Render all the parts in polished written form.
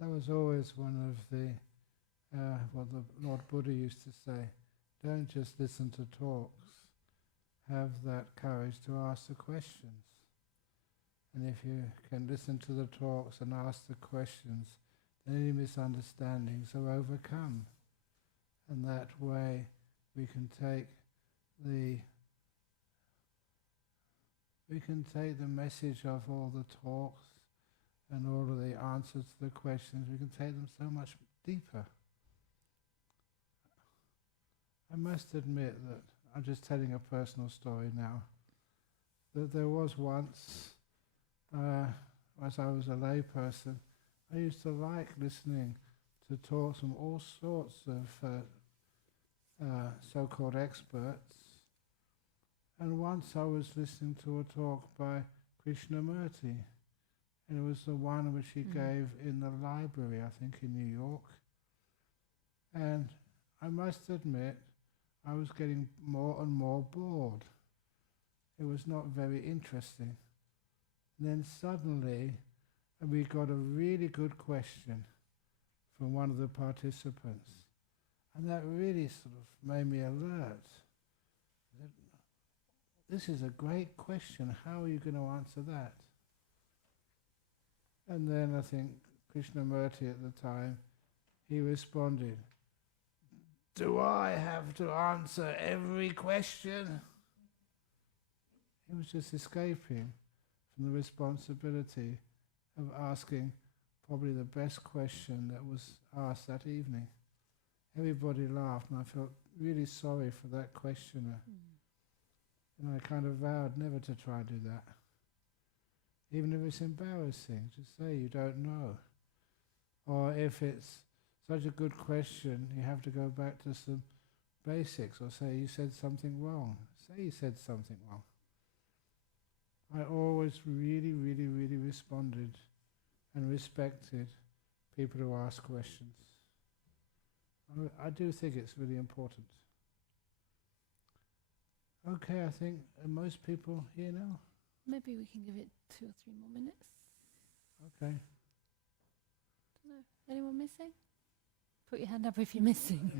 That was always one of the, what the Lord Buddha used to say, don't just listen to talks, have that courage to ask the questions. And if you can listen to the talks and ask the questions, then any misunderstandings are overcome. And that way we can take the message of all the talks and all of the answers to the questions, we can take them so much deeper. I must admit that, I'm just telling a personal story now, that there was once, as I was a lay person, I used to like listening to talks from all sorts of so-called experts. And once I was listening to a talk by Krishnamurti, and it was the one which he gave in the library, I think in New York. And I must admit, I was getting more and more bored. It was not very interesting. And then suddenly, we got a really good question from one of the participants. And that really sort of made me alert. This is a great question. How are you going to answer that? And then I think Krishnamurti at the time, he responded, do I have to answer every question? He was just escaping from the responsibility of asking probably the best question that was asked that evening. Everybody laughed, and I felt really sorry for that questioner. And I kind of vowed never to try and do that. Even if it's embarrassing, just say you don't know. Or if it's such a good question, you have to go back to some basics, or say you said something wrong. Say you said something wrong. I always really, really, really responded and respected people who ask questions. I do think it's really important. Okay, I think most people here now. Maybe we can give it 2 or 3 more minutes. Okay. Don't know. Anyone missing? Put your hand up if you're missing.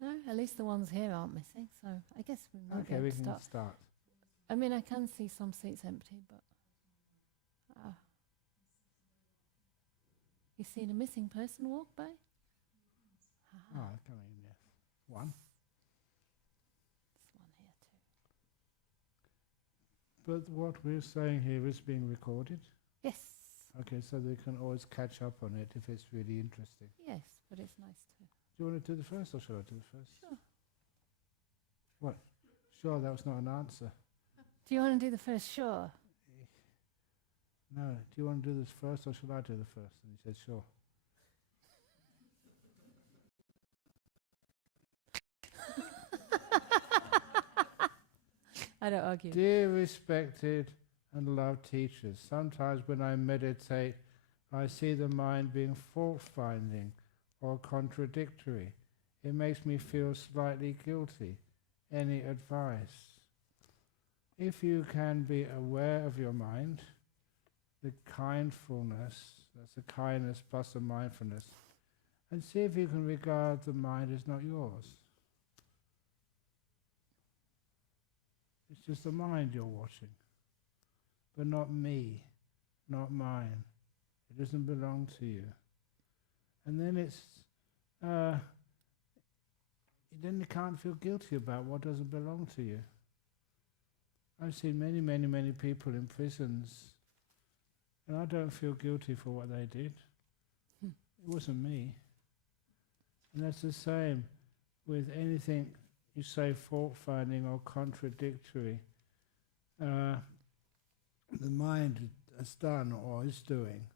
No, at least the ones here aren't missing, so I guess we might okay, we can start. I mean, I can see some seats empty, but you seen a missing person walk by? Ah, coming, yes. One. There's one here too. But what we're saying here is being recorded? Yes. Okay, so they can always catch up on it if it's really interesting. Yes, but it's nice to... Do you want to do the first, or shall I do the first? Sure. What? Sure, that was not an answer. Do you want to do the first? Sure. No, do you want to do this first, or shall I do the first? And he said, sure. I don't argue. Dear respected and loved teachers, sometimes when I meditate, I see the mind being fault-finding or contradictory. It makes me feel slightly guilty. Any advice? If you can be aware of your mind, the kindfulness, that's the kindness plus the mindfulness, and see if you can regard the mind as not yours. It's just the mind you're watching, but not me, not mine. It doesn't belong to you. And then then you can't feel guilty about what doesn't belong to you. I've seen many, many, many people in prisons, and I don't feel guilty for what they did. It wasn't me. And that's the same with anything you say fault-finding or contradictory. The mind has done or is doing.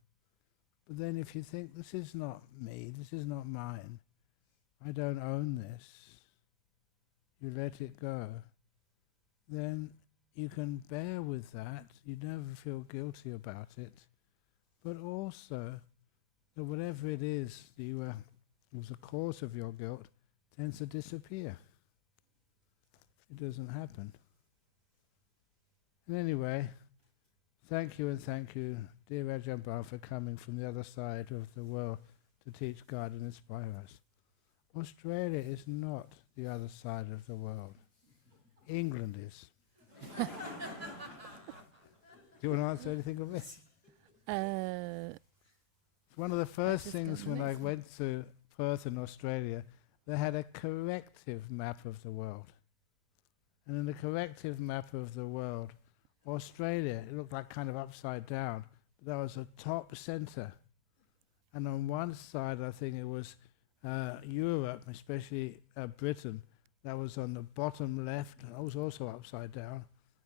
But then if you think, this is not me, this is not mine, I don't own this, you let it go, then you can bear with that, you never feel guilty about it, but also that whatever it is that was the cause of your guilt tends to disappear. It doesn't happen. And anyway, thank you, dear Ajahn Brahm, for coming from the other side of the world to teach, guide and inspire us. Australia is not the other side of the world. England is. Do you want to answer anything of this? One of the first things when I went to Perth in Australia, they had a corrective map of the world. And in the corrective map of the world, Australia, it looked like kind of upside down, but there was a top centre. And on one side, I think it was Europe, especially Britain, that was on the bottom left, and it was also upside down.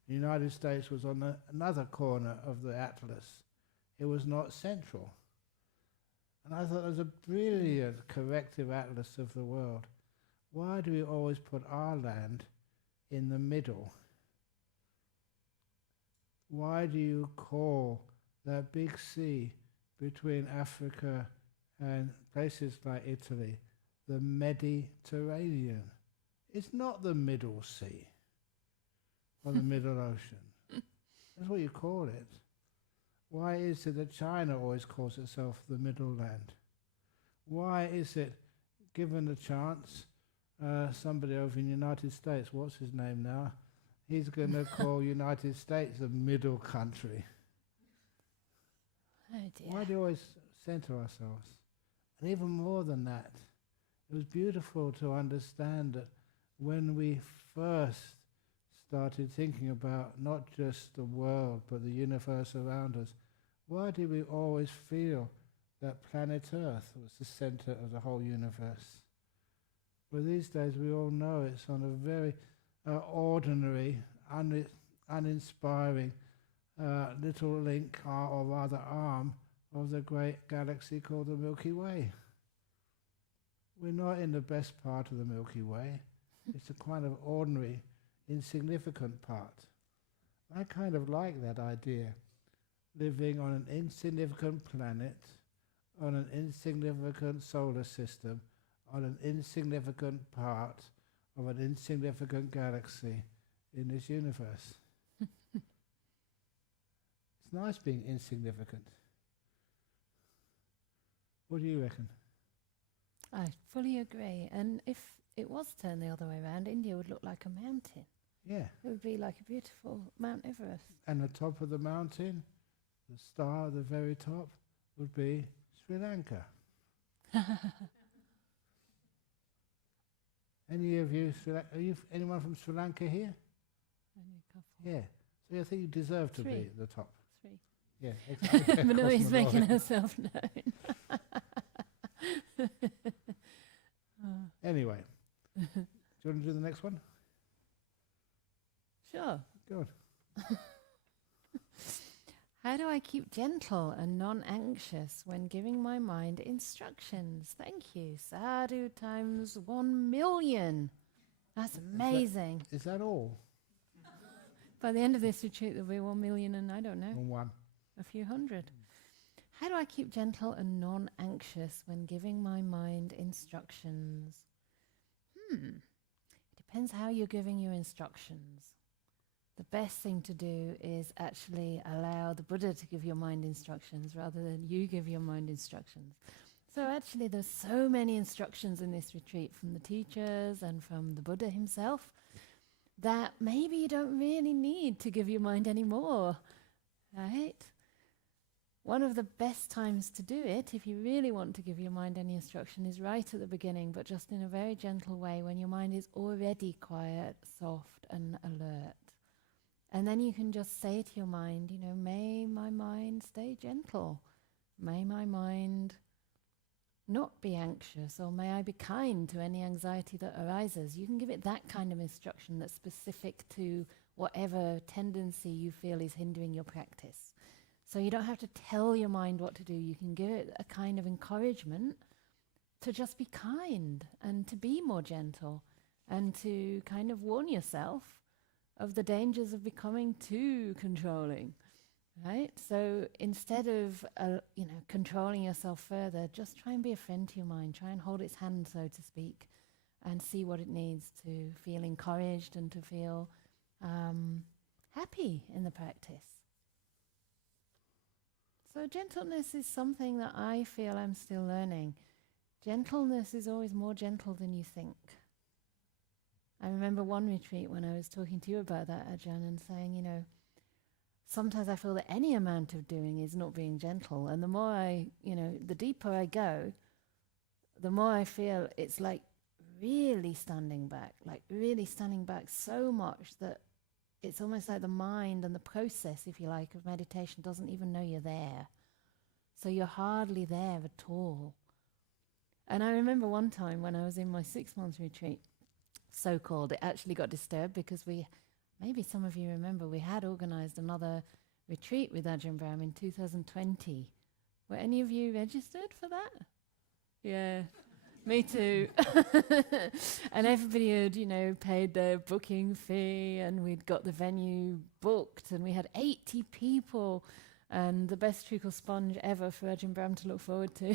The United States was on another corner of the atlas. It was not central. And I thought it was a brilliant corrective atlas of the world. Why do we always put our land in the middle? Why do you call that big sea between Africa and places like Italy the Mediterranean? It's not the Middle Sea or the Middle Ocean. That's what you call it. Why is it that China always calls itself the Middle Land? Why is it, given the chance, somebody over in the United States, what's his name now? He's going to call United States a middle country. Oh dear. Why do we always center ourselves? And even more than that, it was beautiful to understand that when we first started thinking about not just the world but the universe around us, why did we always feel that planet Earth was the center of the whole universe? Well, these days we all know it's on a very ordinary, uninspiring little link, or rather arm, of the great galaxy called the Milky Way. We're not in the best part of the Milky Way. It's a kind of ordinary, insignificant part. I kind of like that idea, living on an insignificant planet, on an insignificant solar system, on an insignificant part of an insignificant galaxy in this universe. It's nice being insignificant. What do you reckon? I fully agree. And if it was turned the other way around, India would look like a mountain. Yeah. It would be like a beautiful Mount Everest. And the top of the mountain, the star at the very top, would be Sri Lanka. Any of you, anyone from Sri Lanka here? Only a couple. Yeah. So I think you deserve to be Three. at the top. 3. Yeah, exactly. Manoi's making herself known. Anyway, do you want to do the next one? Sure. Go on. How do I keep gentle and non-anxious when giving my mind instructions? Thank you. Sadhu times 1,000,000. That's amazing. Is that all? By the end of this retreat, there'll be 1,000,000 and I don't know, One. a few hundred. How do I keep gentle and non-anxious when giving my mind instructions? It depends how you're giving your instructions. The best thing to do is actually allow the Buddha to give your mind instructions rather than you give your mind instructions. So actually there's so many instructions in this retreat from the teachers and from the Buddha himself that maybe you don't really need to give your mind any more, right? One of the best times to do it, if you really want to give your mind any instruction, is right at the beginning, but just in a very gentle way when your mind is already quiet, soft and alert. And then you can just say to your mind, may my mind stay gentle. May my mind not be anxious, or may I be kind to any anxiety that arises. You can give it that kind of instruction that's specific to whatever tendency you feel is hindering your practice. So you don't have to tell your mind what to do. You can give it a kind of encouragement to just be kind and to be more gentle and to kind of warn yourself of the dangers of becoming too controlling, right? So instead of, controlling yourself further, just try and be a friend to your mind. Try and hold its hand, so to speak, and see what it needs to feel encouraged and to feel happy in the practice. So gentleness is something that I feel I'm still learning. Gentleness is always more gentle than you think. I remember one retreat when I was talking to you about that, Ajahn, and saying, sometimes I feel that any amount of doing is not being gentle. And the more the deeper I go, the more I feel it's like really standing back so much that it's almost like the mind and the process, if you like, of meditation doesn't even know you're there. So you're hardly there at all. And I remember one time when I was in my 6-month retreat, so-called, it actually got disturbed because maybe some of you remember, we had organised another retreat with Ajahn Brahm in 2020. Were any of you registered for that? Yeah, me too. And everybody had, paid their booking fee, and we'd got the venue booked, and we had 80 people, and the best treacle sponge ever for Ajahn Brahm to look forward to.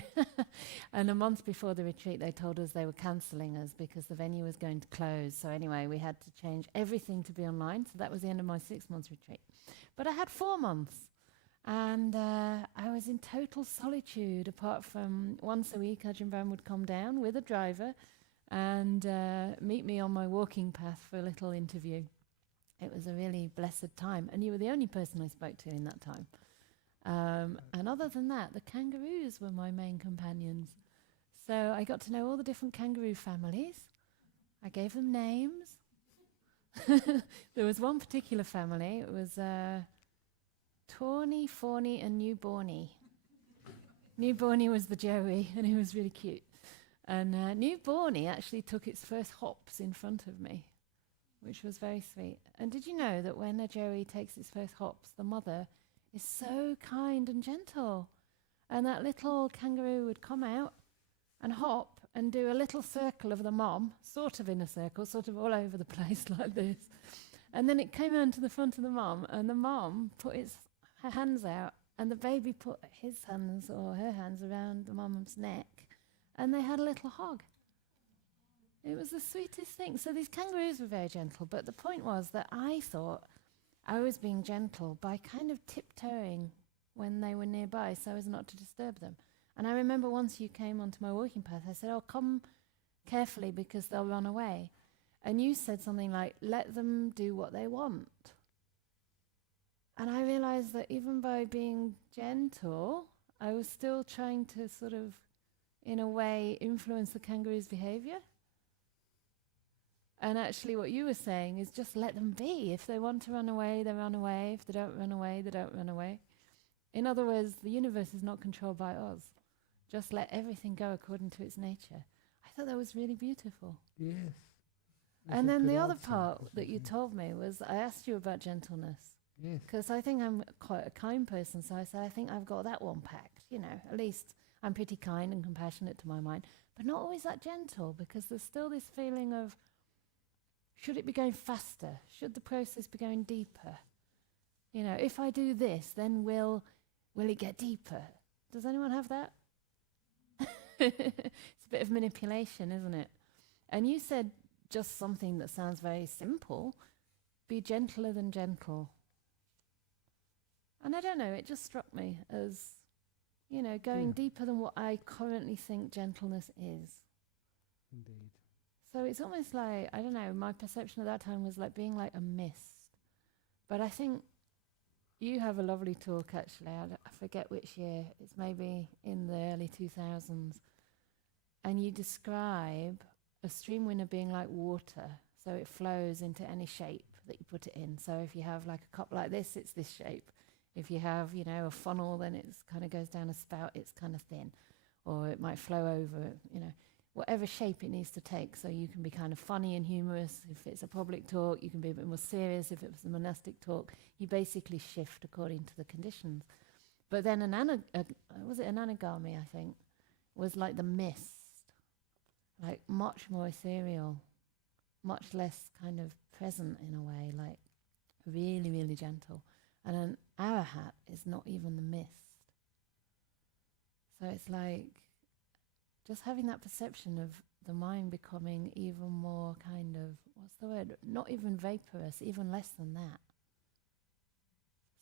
And a month before the retreat, they told us they were cancelling us because the venue was going to close. So anyway, we had to change everything to be online. So that was the end of my 6-month retreat. But I had 4 months. And I was in total solitude, apart from once a week Ajahn Brahm would come down with a driver and meet me on my walking path for a little interview. It was a really blessed time. And you were the only person I spoke to in that time. And other than that, the kangaroos were my main companions. So I got to know all the different kangaroo families. I gave them names. There was one particular family. It was Tawny, Fawny and Newborny. Newborny was the Joey, and he was really cute. And Newborny actually took its first hops in front of me, which was very sweet. And did you know that when a Joey takes its first hops, the mother is so kind and gentle? And that little kangaroo would come out and hop and do a little circle of the mom, sort of in a circle, sort of all over the place like this. And then it came on to the front of the mom, and the mom put her hands out, and the baby put his hands or her hands around the mom's neck, and they had a little hug. It was the sweetest thing. So these kangaroos were very gentle, but the point was that I thought I was being gentle by kind of tiptoeing when they were nearby so as not to disturb them. And I remember once you came onto my walking path, I said, "Oh, come carefully because they'll run away." And you said something like, "Let them do what they want." And I realized that even by being gentle, I was still trying to sort of, in a way, influence the kangaroo's behavior. And actually what you were saying is just let them be. If they want to run away, they run away. If they don't run away, they don't run away. In other words, the universe is not controlled by us. Just let everything go according to its nature. I thought that was really beautiful. Yes. And then the other part that you told me was, I asked you about gentleness. Yes. Because I think I'm quite a kind person, so I said, I think I've got that one packed. At least I'm pretty kind and compassionate to my mind, but not always that gentle, because there's still this feeling of, should it be going faster? Should the process be going deeper? If I do this, then will it get deeper? Does anyone have that? It's a bit of manipulation, isn't it? And you said just something that sounds very simple, be gentler than gentle. And I don't know, it just struck me as, going deeper than what I currently think gentleness is. Indeed. So it's almost like, I don't know, my perception at that time was like being like a mist. But I think you have a lovely talk, actually. I forget which year. It's maybe in the early 2000s. And you describe a stream winner being like water. So it flows into any shape that you put it in. So if you have like a cup like this, it's this shape. If you have, a funnel, then it kind of goes down a spout, it's kind of thin. Or it might flow over, whatever shape it needs to take. So you can be kind of funny and humorous. If it's a public talk, you can be a bit more serious. If it's a monastic talk, you basically shift according to the conditions. But then an anagami, I think, was like the mist, like much more ethereal, much less kind of present in a way, like really, really gentle. And an arahat is not even the mist. So it's like just having that perception of the mind becoming even more kind of, what's the word? Not even vaporous, even less than that.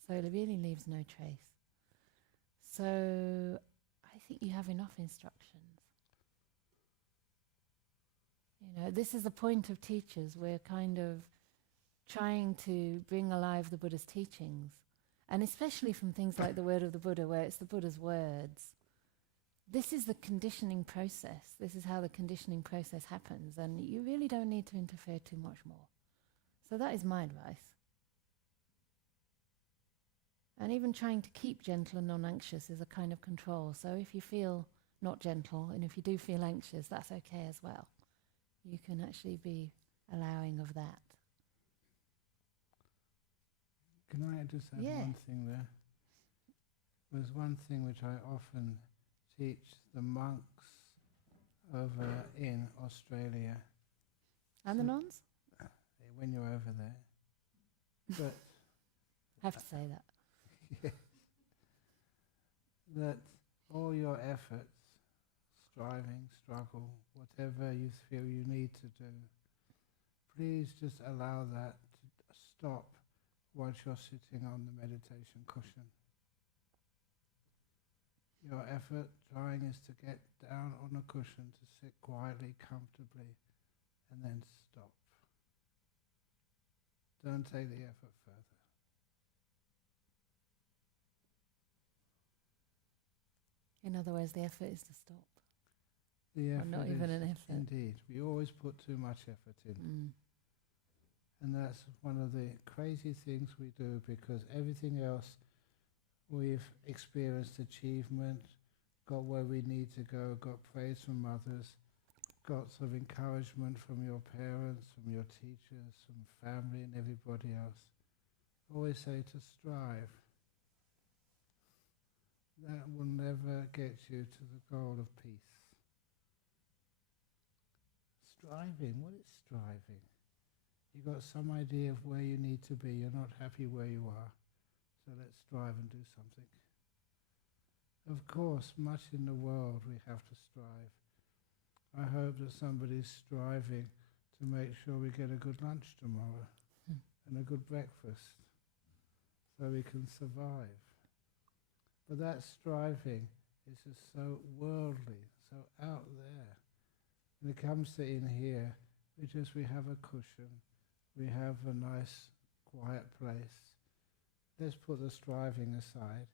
So it really leaves no trace. So I think you have enough instructions. You know, this is the point of teachers. We're kind of trying to bring alive the Buddha's teachings, and especially from things like the word of the Buddha, where it's the Buddha's words. This is the conditioning process. This is how the conditioning process happens, and you really don't need to interfere too much more. So that is my advice. And even trying to keep gentle and non-anxious is a kind of control. So if you feel not gentle, and if you do feel anxious, that's okay as well. You can actually be allowing of that. Can I just add one thing there? There's one thing which I often teach the monks over in Australia. And the nuns? When you're over there. But have to say that. Yeah. That all your efforts, striving, struggle, whatever you feel you need to do, please just allow that to stop once you're sitting on the meditation cushion. Your effort trying is to get down on a cushion, to sit quietly, comfortably, and then stop. Don't take the effort further. In other words, the effort is to stop. The effort not even an effort. Indeed. We always put too much effort in. And that's one of the crazy things we do, because everything else we've experienced achievement, got where we need to go, got praise from others, got some encouragement from your parents, from your teachers, from family and everybody else. Always say to strive. That will never get you to the goal of peace. Striving, what is striving? You've got some idea of where you need to be, you're not happy where you are, so let's strive and do something. Of course, much in the world we have to strive. I hope that somebody's striving to make sure we get a good lunch tomorrow and a good breakfast so we can survive. But that striving is just so worldly, so out there. When it comes to in here, we have a cushion, we have a nice quiet place. Let's put the striving aside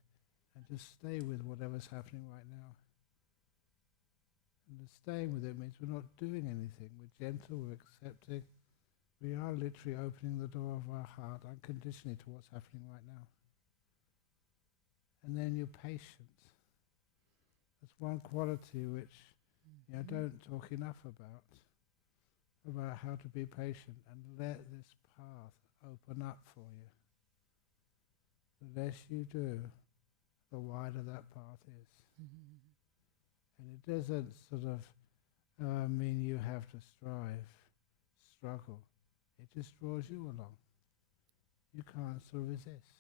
and just stay with whatever's happening right now. And the staying with it means we're not doing anything. We're gentle, we're accepting. We are literally opening the door of our heart unconditionally to what's happening right now. And then you're patient. That's one quality which I don't talk enough about how to be patient and let this path open up for you. The less you do, the wider that path is. And it doesn't sort of mean you have to struggle. It just draws you along. You can't sort of resist.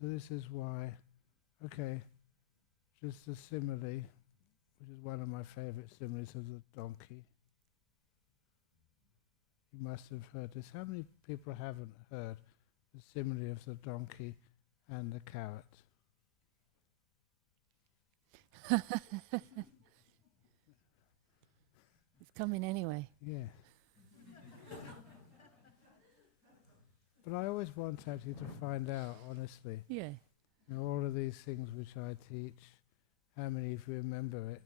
So this is why, just a simile, which is one of my favorite similes of the donkey. You must have heard this. How many people haven't heard the simile of the donkey and the carrot? It's coming anyway. Yeah. But I always want actually to find out, honestly. Yeah. All of these things which I teach, how many of you remember it?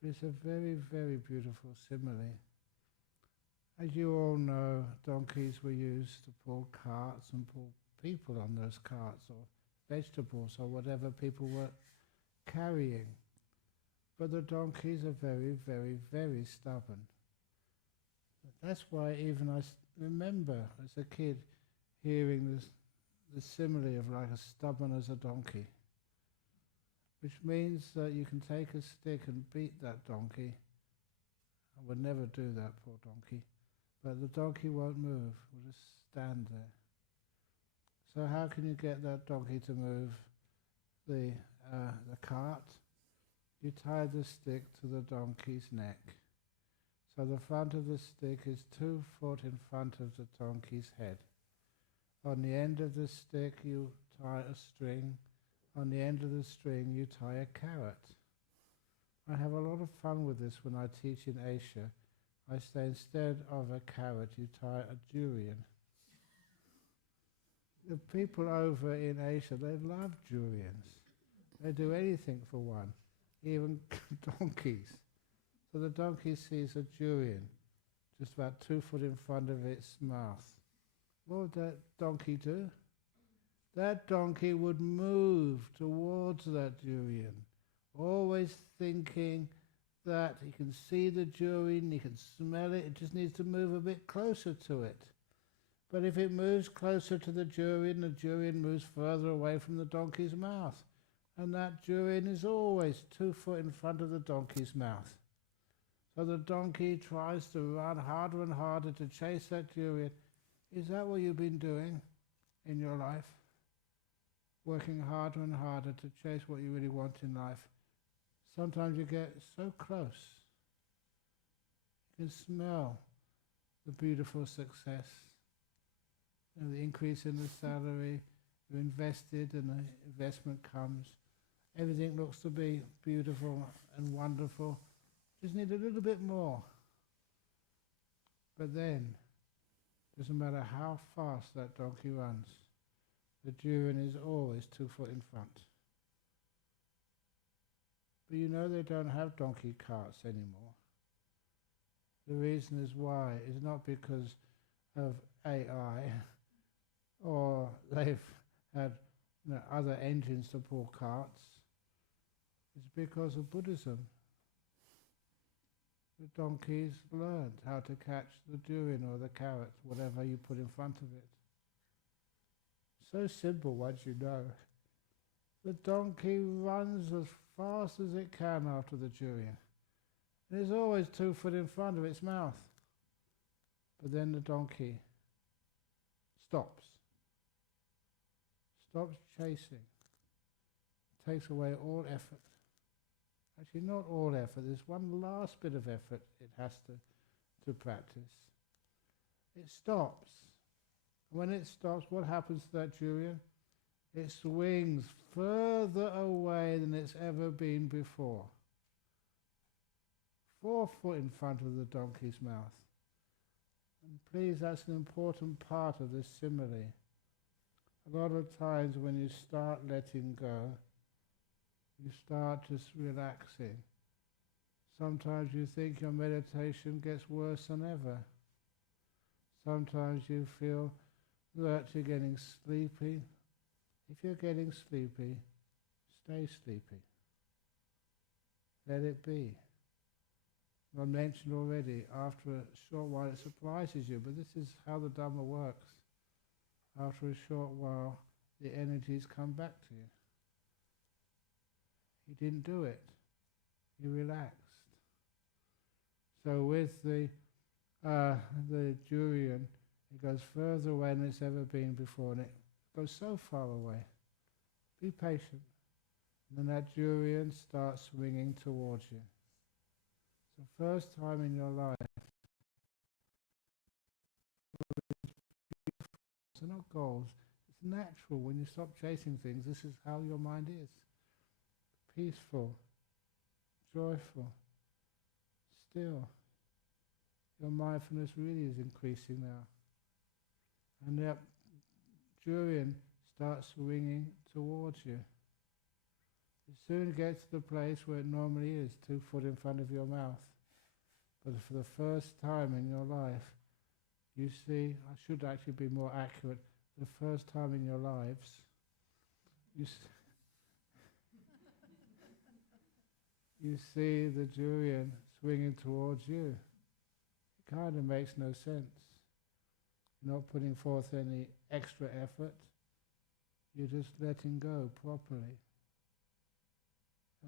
But it's a very, very beautiful simile. As you all know, donkeys were used to pull carts and pull people on those carts, or vegetables, or whatever people were carrying. But the donkeys are very, very, very stubborn. That's why even I remember as a kid hearing the simile of like as stubborn as a donkey, which means that you can take a stick and beat that donkey. I would never do that, poor donkey. But the donkey won't move, will just stand there. So how can you get that donkey to move the cart? You tie the stick to the donkey's neck. So the front of the stick is 2 foot in front of the donkey's head. On the end of the stick you tie a string. On the end of the string you tie a carrot. I have a lot of fun with this when I teach in Asia. I say instead of a carrot you tie a durian. The people over in Asia, they love durians. They do anything for one, even donkeys. So the donkey sees a durian just about 2 foot in front of its mouth. What would that donkey do? That donkey would move towards that durian, always thinking that he can see the durian, he can smell it, it just needs to move a bit closer to it. But if it moves closer to the durian moves further away from the donkey's mouth. And that durian is always 2 foot in front of the donkey's mouth. So the donkey tries to run harder and harder to chase that durian. Is that what you've been doing in your life? Working harder and harder to chase what you really want in life. Sometimes you get so close. You can smell the beautiful success. The increase in the salary, you invested and the investment comes. Everything looks to be beautiful and wonderful. Just need a little bit more. But then, doesn't matter how fast that donkey runs, the durian is always 2 foot in front. But you know they don't have donkey carts anymore. The reason is why is not because of AI or they've had other engines to pull carts. It's because of Buddhism. The donkeys learned how to catch the durian or the carrot, whatever you put in front of it. So simple once you know. The donkey runs as fast as it can after the durian. And it's always 2 foot in front of its mouth. But then the donkey stops chasing, takes away all effort. Actually, not all effort. There's one last bit of effort it has to practice. It stops. When it stops, what happens to that durian? It swings further away than it's ever been before. 4 foot in front of the donkey's mouth. And please, that's an important part of this simile. A lot of times when you start letting go, you start just relaxing. Sometimes you think your meditation gets worse than ever. Sometimes you feel that you're getting sleepy. If you're getting sleepy, stay sleepy. Let it be. I mentioned already, after a short while it surprises you, but this is how the Dhamma works. After a short while, the energies come back to you. You didn't do it. You relaxed. So with the durian, it goes further away than it's ever been before, and it goes so far away. Be patient. And then that durian starts swinging towards you. It's the first time in your life. They're not goals. It's natural when you stop chasing things. This is how your mind is. Peaceful, joyful, still. Your mindfulness really is increasing now. And that durian starts swinging towards you. It soon gets to the place where it normally is, 2 foot in front of your mouth. But for the first time in your life, you see, I should actually be more accurate, the first time in your lives, you see the durian swinging towards you. It kind of makes no sense. You're not putting forth any extra effort. You're just letting go properly.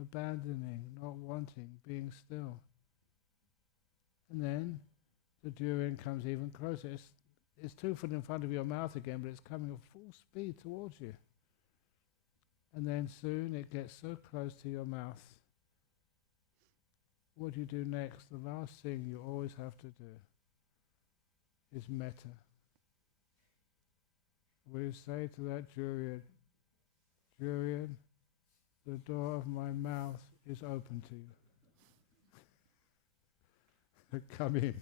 Abandoning, not wanting, being still. And then the durian comes even closer. It's 2 foot in front of your mouth again, but it's coming at full speed towards you. And then soon it gets so close to your mouth. What do you do next? The last thing you always have to do is metta. We say to that durian, Durian, the door of my mouth is open to you. Come in.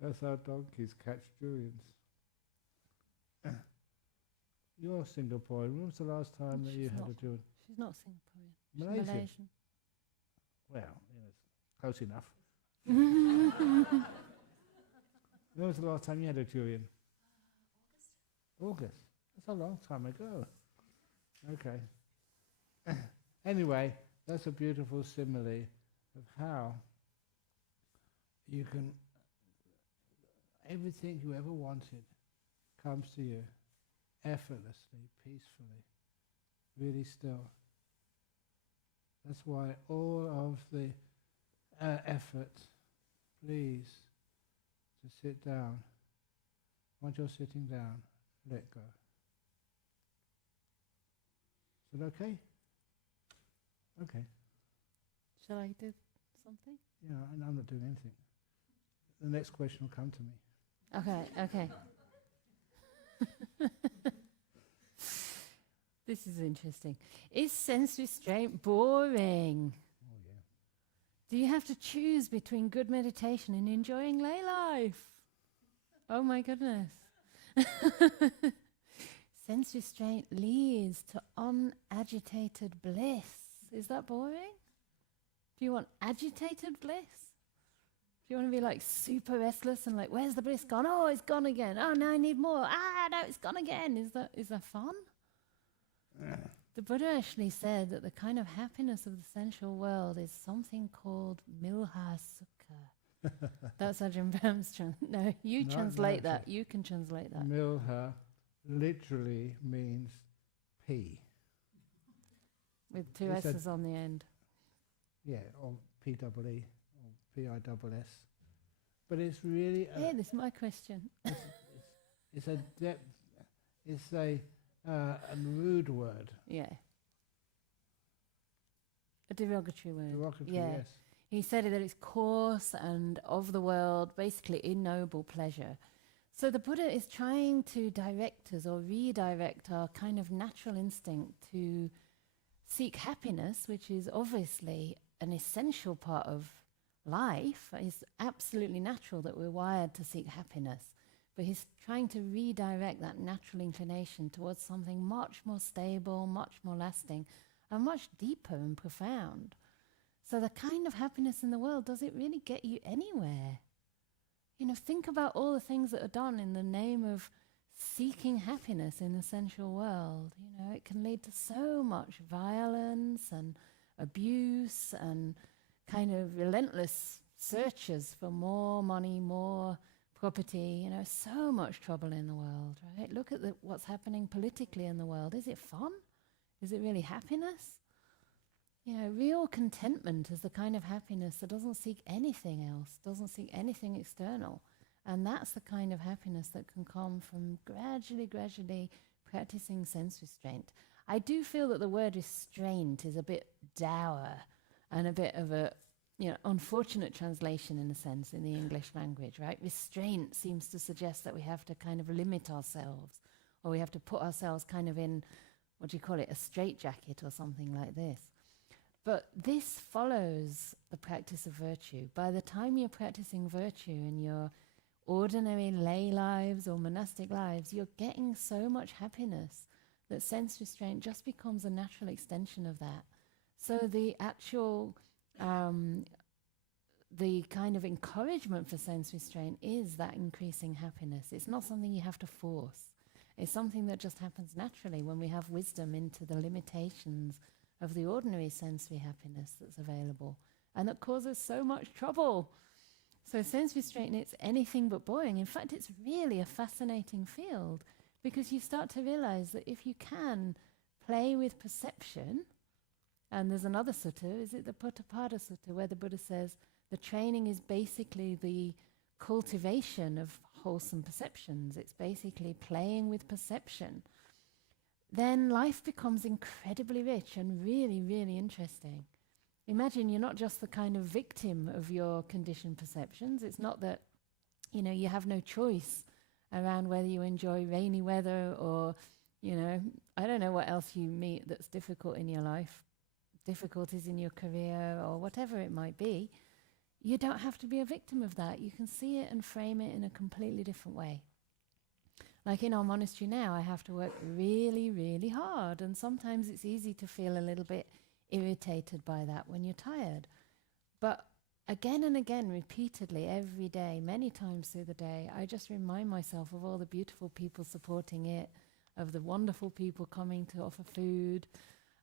That's how donkeys catch durians. You're Singaporean. When was the last time that you had a durian? She's not Singaporean. She's Malaysian. Malaysian. Well, it's close enough. When was the last time you had a durian? August. That's a long time ago. Okay. Anyway, that's a beautiful simile of how you can, everything you ever wanted comes to you effortlessly, peacefully, really still. That's why all of the effort, please, to sit down. Once you're sitting down, let go. Is it okay? Okay. Shall I do something? Yeah, and I'm not doing anything. The next question will come to me. Okay. This is interesting. Is sense restraint boring? Oh, yeah. Do you have to choose between good meditation and enjoying lay life? Oh my goodness. Sense restraint leads to unagitated bliss. Is that boring? Do you want agitated bliss? Do you want to be like super restless and like, where's the bliss gone? Oh, it's gone again. Oh, now I need more. Ah, no, it's gone again. Is that fun? The Buddha actually said that the kind of happiness of the sensual world is something called milha sukha. That's Ajahn Brahm's no, you translate that. You can translate that. Milha literally means pea. With two It's S's on the end. Yeah, or P-double-E, or P-I-double-S. But it's really... Hey, this is my question. It's a rude word. Yeah. A derogatory word. Derogatory, yeah. yes. He said that it's coarse and of the world, basically ignoble pleasure. So the Buddha is trying to direct us or redirect our kind of natural instinct to seek happiness, which is obviously an essential part of life. It's absolutely natural that we're wired to seek happiness. But he's trying to redirect that natural inclination towards something much more stable, much more lasting, and much deeper and profound. So the kind of happiness in the world, does it really get you anywhere? You know, think about all the things that are done in the name of seeking happiness in the sensual world. You know, it can lead to so much violence and abuse and kind of relentless searches for more money, more property, you know, so much trouble in the world, right? Look at what's happening politically in the world. Is it fun? Is it really happiness? You know, real contentment is the kind of happiness that doesn't seek anything else, doesn't seek anything external. And that's the kind of happiness that can come from gradually practicing sense restraint. I do feel that the word restraint is a bit dour and a bit of a, you know, unfortunate translation in a sense in the English language, right? Restraint seems to suggest that we have to kind of limit ourselves, or we have to put ourselves kind of in, what do you call it, a straitjacket or something like this. But this follows the practice of virtue. By the time you're practicing virtue in your ordinary lay lives or monastic lives, you're getting so much happiness that sense restraint just becomes a natural extension of that. So the actual, the kind of encouragement for sense restraint is that increasing happiness. It's not something you have to force. It's something that just happens naturally when we have wisdom into the limitations of the ordinary sensory happiness that's available and that causes so much trouble. So sense restraint, it's anything but boring. In fact, it's really a fascinating field because you start to realize that if you can play with perception, and there's another sutta, is it the Potthapada Sutta, where the Buddha says the training is basically the cultivation of wholesome perceptions. It's basically playing with perception. Then life becomes incredibly rich and really, really interesting. Imagine you're not just the kind of victim of your conditioned perceptions. It's not that, you know, you have no choice around whether you enjoy rainy weather or, you know, I don't know what else you meet that's difficult in your life, difficulties in your career or whatever it might be. You don't have to be a victim of that. You can see it and frame it in a completely different way. Like in our monastery now, I have to work really, really hard. And sometimes it's easy to feel a little bit irritated by that when you're tired. But again and again, repeatedly, every day, many times through the day, I just remind myself of all the beautiful people supporting it, of the wonderful people coming to offer food,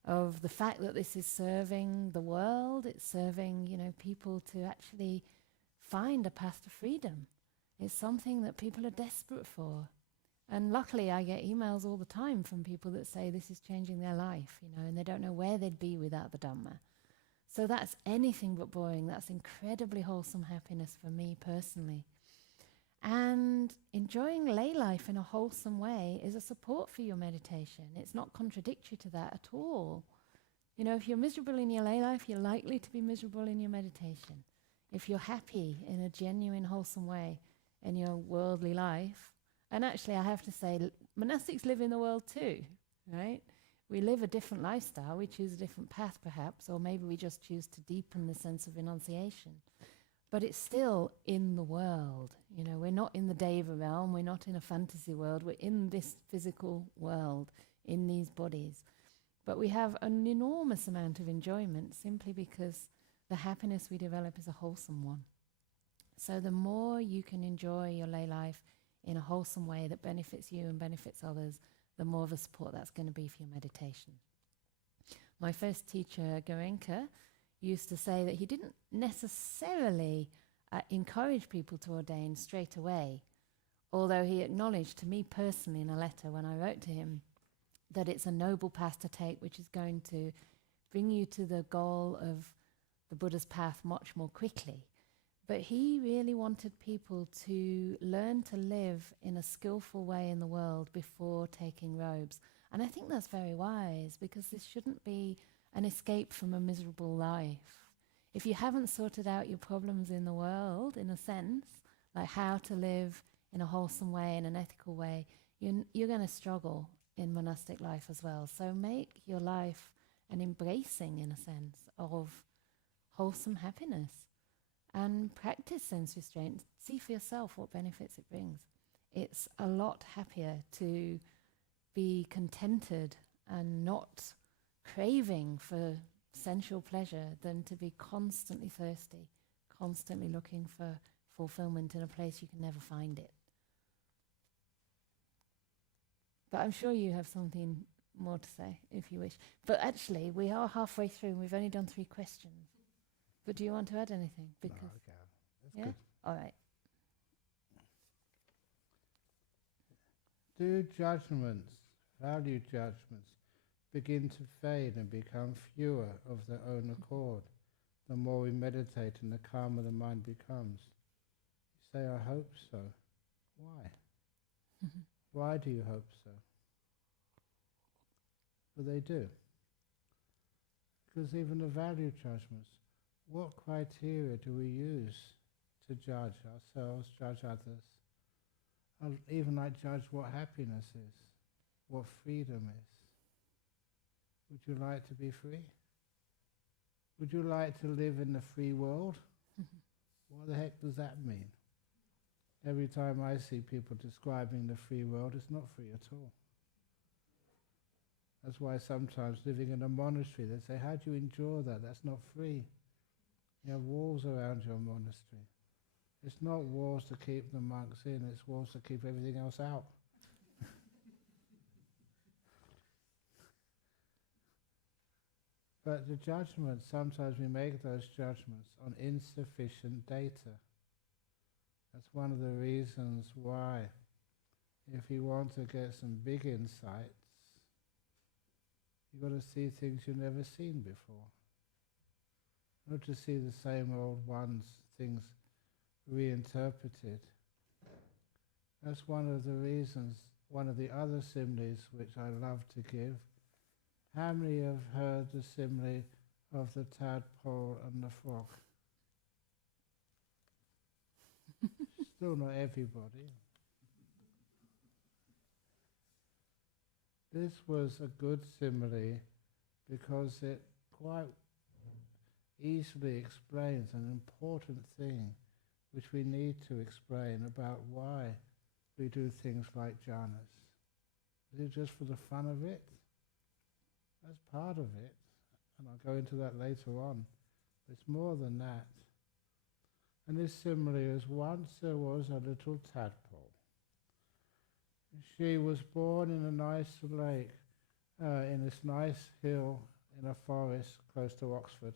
of the fact that this is serving the world. It's serving, people to actually find a path to freedom. It's something that people are desperate for. And luckily, I get emails all the time from people that say this is changing their life, and they don't know where they'd be without the Dhamma. So that's anything but boring. That's incredibly wholesome happiness for me personally. And enjoying lay life in a wholesome way is a support for your meditation. It's not contradictory to that at all. If you're miserable in your lay life, you're likely to be miserable in your meditation. If you're happy in a genuine, wholesome way in your worldly life, and actually I have to say, monastics live in the world too, right? We live a different lifestyle, we choose a different path perhaps, or maybe we just choose to deepen the sense of renunciation. But it's still in the world. We're not in the Deva realm, we're not in a fantasy world, we're in this physical world, in these bodies. But we have an enormous amount of enjoyment simply because the happiness we develop is a wholesome one. So the more you can enjoy your lay life in a wholesome way that benefits you and benefits others, the more of a support that's going to be for your meditation. My first teacher, Goenka, used to say that he didn't necessarily encourage people to ordain straight away, although he acknowledged to me personally in a letter when I wrote to him that it's a noble path to take which is going to bring you to the goal of the Buddha's path much more quickly. But he really wanted people to learn to live in a skillful way in the world before taking robes. And I think that's very wise, because this shouldn't be an escape from a miserable life. If you haven't sorted out your problems in the world, in a sense, like how to live in a wholesome way, in an ethical way, you're going to struggle in monastic life as well. So make your life an embracing, in a sense, of wholesome happiness. And practice sense restraint. See for yourself what benefits it brings. It's a lot happier to be contented and not craving for sensual pleasure than to be constantly thirsty, constantly looking for fulfillment in a place you can never find it. But I'm sure you have something more to say, if you wish. But actually, we are halfway through and we've only done 3 questions. But do you want to add anything? No, okay. That's yeah? good. All right. Do judgments, value judgments, begin to fade and become fewer of their own accord the more we meditate and the calmer the mind becomes? You say, I hope so. Why? Why do you hope so? Well, they do. Because even the value judgments, what criteria do we use to judge ourselves, judge others? Even like judge what happiness is, what freedom is. Would you like to be free? Would you like to live in the free world? What the heck does that mean? Every time I see people describing the free world, it's not free at all. That's why sometimes living in a monastery, they say, how do you endure that? That's not free. You have walls around your monastery. It's not walls to keep the monks in, it's walls to keep everything else out. But the judgments, sometimes we make those judgments on insufficient data. That's one of the reasons why, if you want to get some big insights, you've got to see things you've never seen before. Not to see the same old ones, things reinterpreted. That's one of the reasons, one of the other similes which I love to give. How many have heard the simile of the tadpole and the frog? Still not everybody. This was a good simile because it quite easily explains an important thing which we need to explain about why we do things like jhanas. Is it just for the fun of it? That's part of it, and I'll go into that later on. It's more than that. And this simile is, once there was a little tadpole. She was born in a nice lake, in this nice hill in a forest close to Oxford.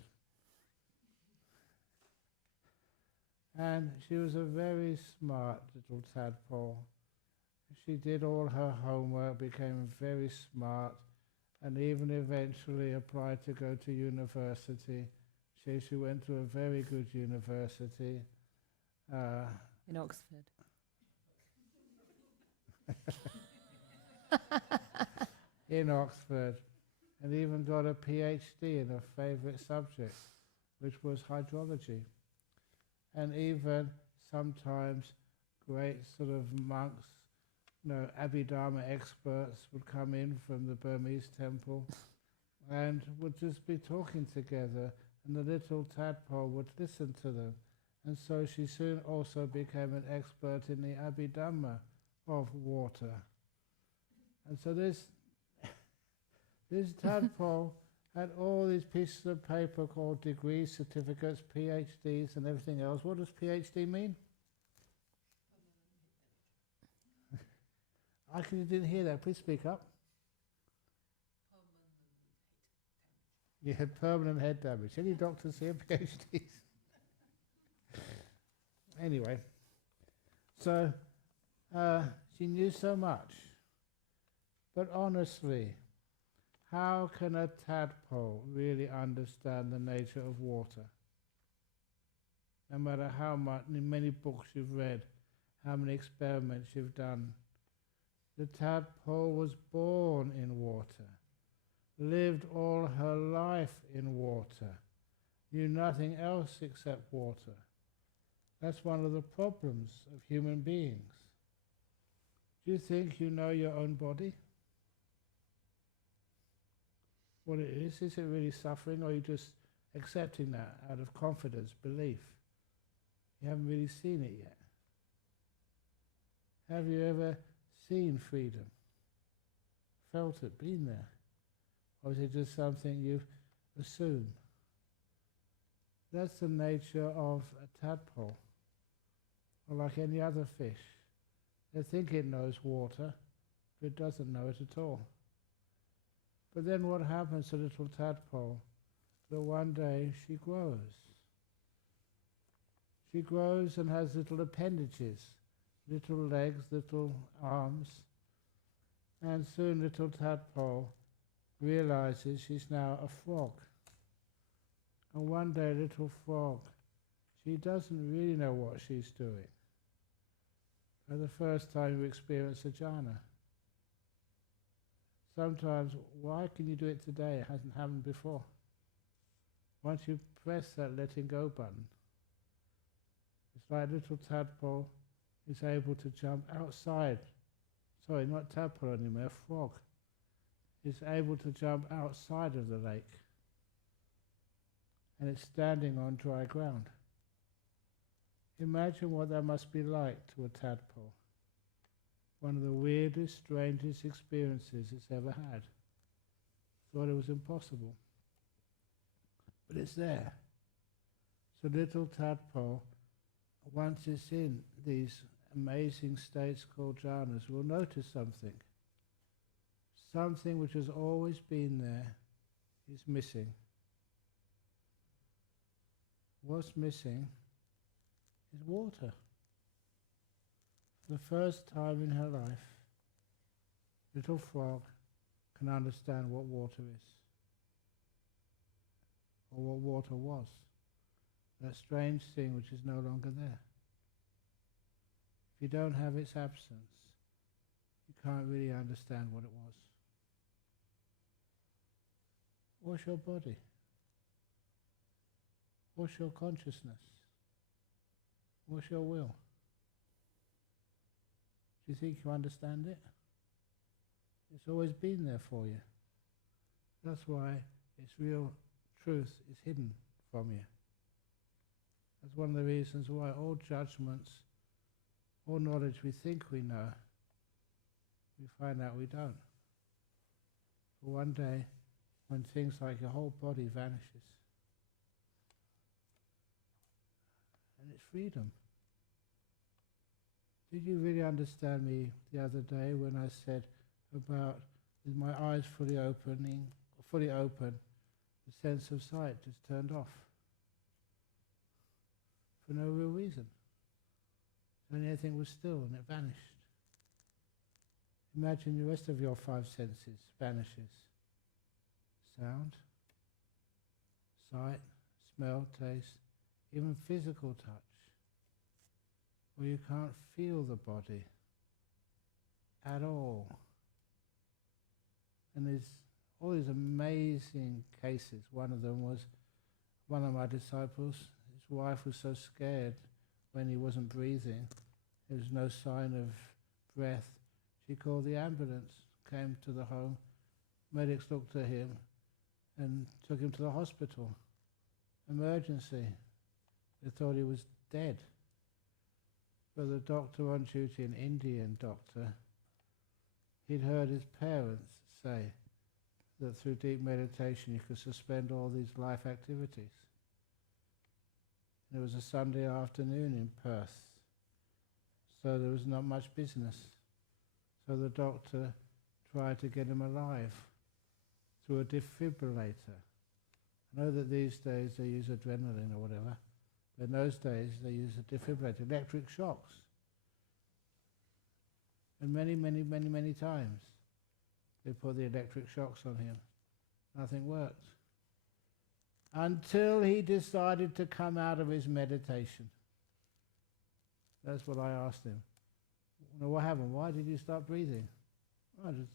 And she was a very smart little tadpole. She did all her homework, became very smart, and even eventually applied to go to university. She went to a very good university. In Oxford. In Oxford, and even got a PhD in her favourite subject, which was hydrology. And even sometimes great sort of monks, Abhidharma experts would come in from the Burmese temple and would just be talking together, and the little tadpole would listen to them. And so she soon also became an expert in the Abhidhamma of water. And so this tadpole had all these pieces of paper called degrees, certificates, PhDs and everything else. What does PhD mean? I didn't hear that. Please speak up. You had permanent head damage. Any doctors here PhDs? Anyway, so she knew so much. But honestly, how can a tadpole really understand the nature of water? No matter how many books you've read, how many experiments you've done, the tadpole was born in water, lived all her life in water, knew nothing else except water. That's one of the problems of human beings. Do you think you know your own body? What it is? Is it really suffering, or are you just accepting that out of confidence, belief? You haven't really seen it yet. Have you ever seen freedom? Felt it, been there? Or is it just something you assume? That's the nature of a tadpole, or like any other fish. They think it knows water, but it doesn't know it at all. But then what happens to little tadpole? That one day she grows. She grows and has little appendages, little legs, little arms, and soon little tadpole realizes she's now a frog. And one day little frog, she doesn't really know what she's doing. For the first time you experience a jhana. Sometimes, why can you do it today? It hasn't happened before. Once you press that letting go button, it's like little tadpole is able to jump outside. Sorry, not tadpole anymore, frog. Is able to jump outside of the lake. And it's standing on dry ground. Imagine what that must be like to a tadpole. One of the weirdest, strangest experiences it's ever had. Thought it was impossible. But it's there. So little tadpole, once it's in these amazing states called jhanas, will notice something. Something which has always been there is missing. What's missing is water. For the first time in her life, little frog can understand what water is, or what water was, that strange thing which is no longer there. If you don't have its absence, you can't really understand what it was. What's your body? What's your consciousness? What's your will? Do you think you understand it? It's always been there for you. That's why its real truth is hidden from you. That's one of the reasons why all judgments, all knowledge we think we know, we find out we don't. For one day, when things like your whole body vanishes, and it's freedom. Did you really understand me the other day when I said about with my eyes fully open, the sense of sight just turned off for no real reason. And everything was still and it vanished. Imagine the rest of your five senses vanishes. Sound, sight, smell, taste, even physical touch. Or you can't feel the body at all. And there's all these amazing cases. One of them was one of my disciples. His wife was so scared when he wasn't breathing. There was no sign of breath. She called the ambulance, came to the home. Medics looked at him and took him to the hospital. Emergency. They thought he was dead. But the doctor on duty, an Indian doctor, he'd heard his parents say that through deep meditation you could suspend all these life activities. It was a Sunday afternoon in Perth, so there was not much business. So the doctor tried to get him alive through a defibrillator. I know that these days they use adrenaline or whatever, but in those days they used a defibrillator, electric shocks. And many times they put the electric shocks on him. Nothing worked. Until he decided to come out of his meditation. That's what I asked him. Well, what happened? Why did you stop breathing? Oh, just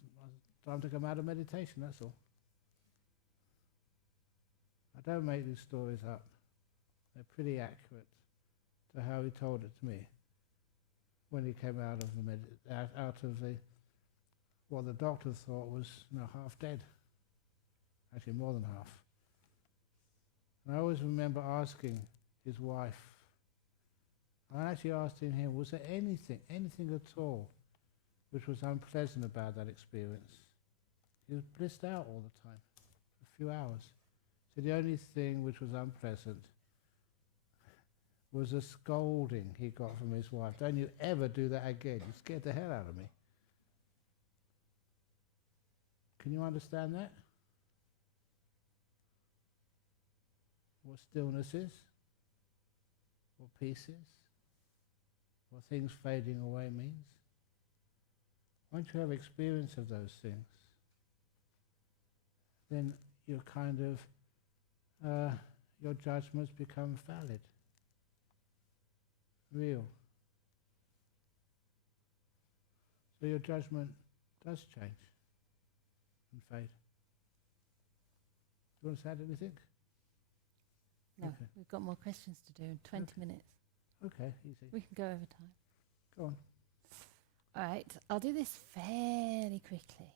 time to come out of meditation, that's all. I don't make these stories up. They're pretty accurate to how he told it to me when he came out of the what the doctor thought was half dead. Actually more than half. And I always remember asking his wife, I actually asked him, was there anything at all which was unpleasant about that experience? He was blissed out all the time for a few hours. So the only thing which was unpleasant was a scolding he got from his wife. Don't you ever do that again. You scared the hell out of me. Can you understand that? What stillness is? What peace is? What things fading away means? Once you have experience of those things, then you're your judgments become valid, real. So your judgment does change and fade. Do you want to add anything? No, Okay. we've got more questions to do in 20 minutes. Okay, easy. We can go over time. Go on. All right, I'll do this fairly quickly.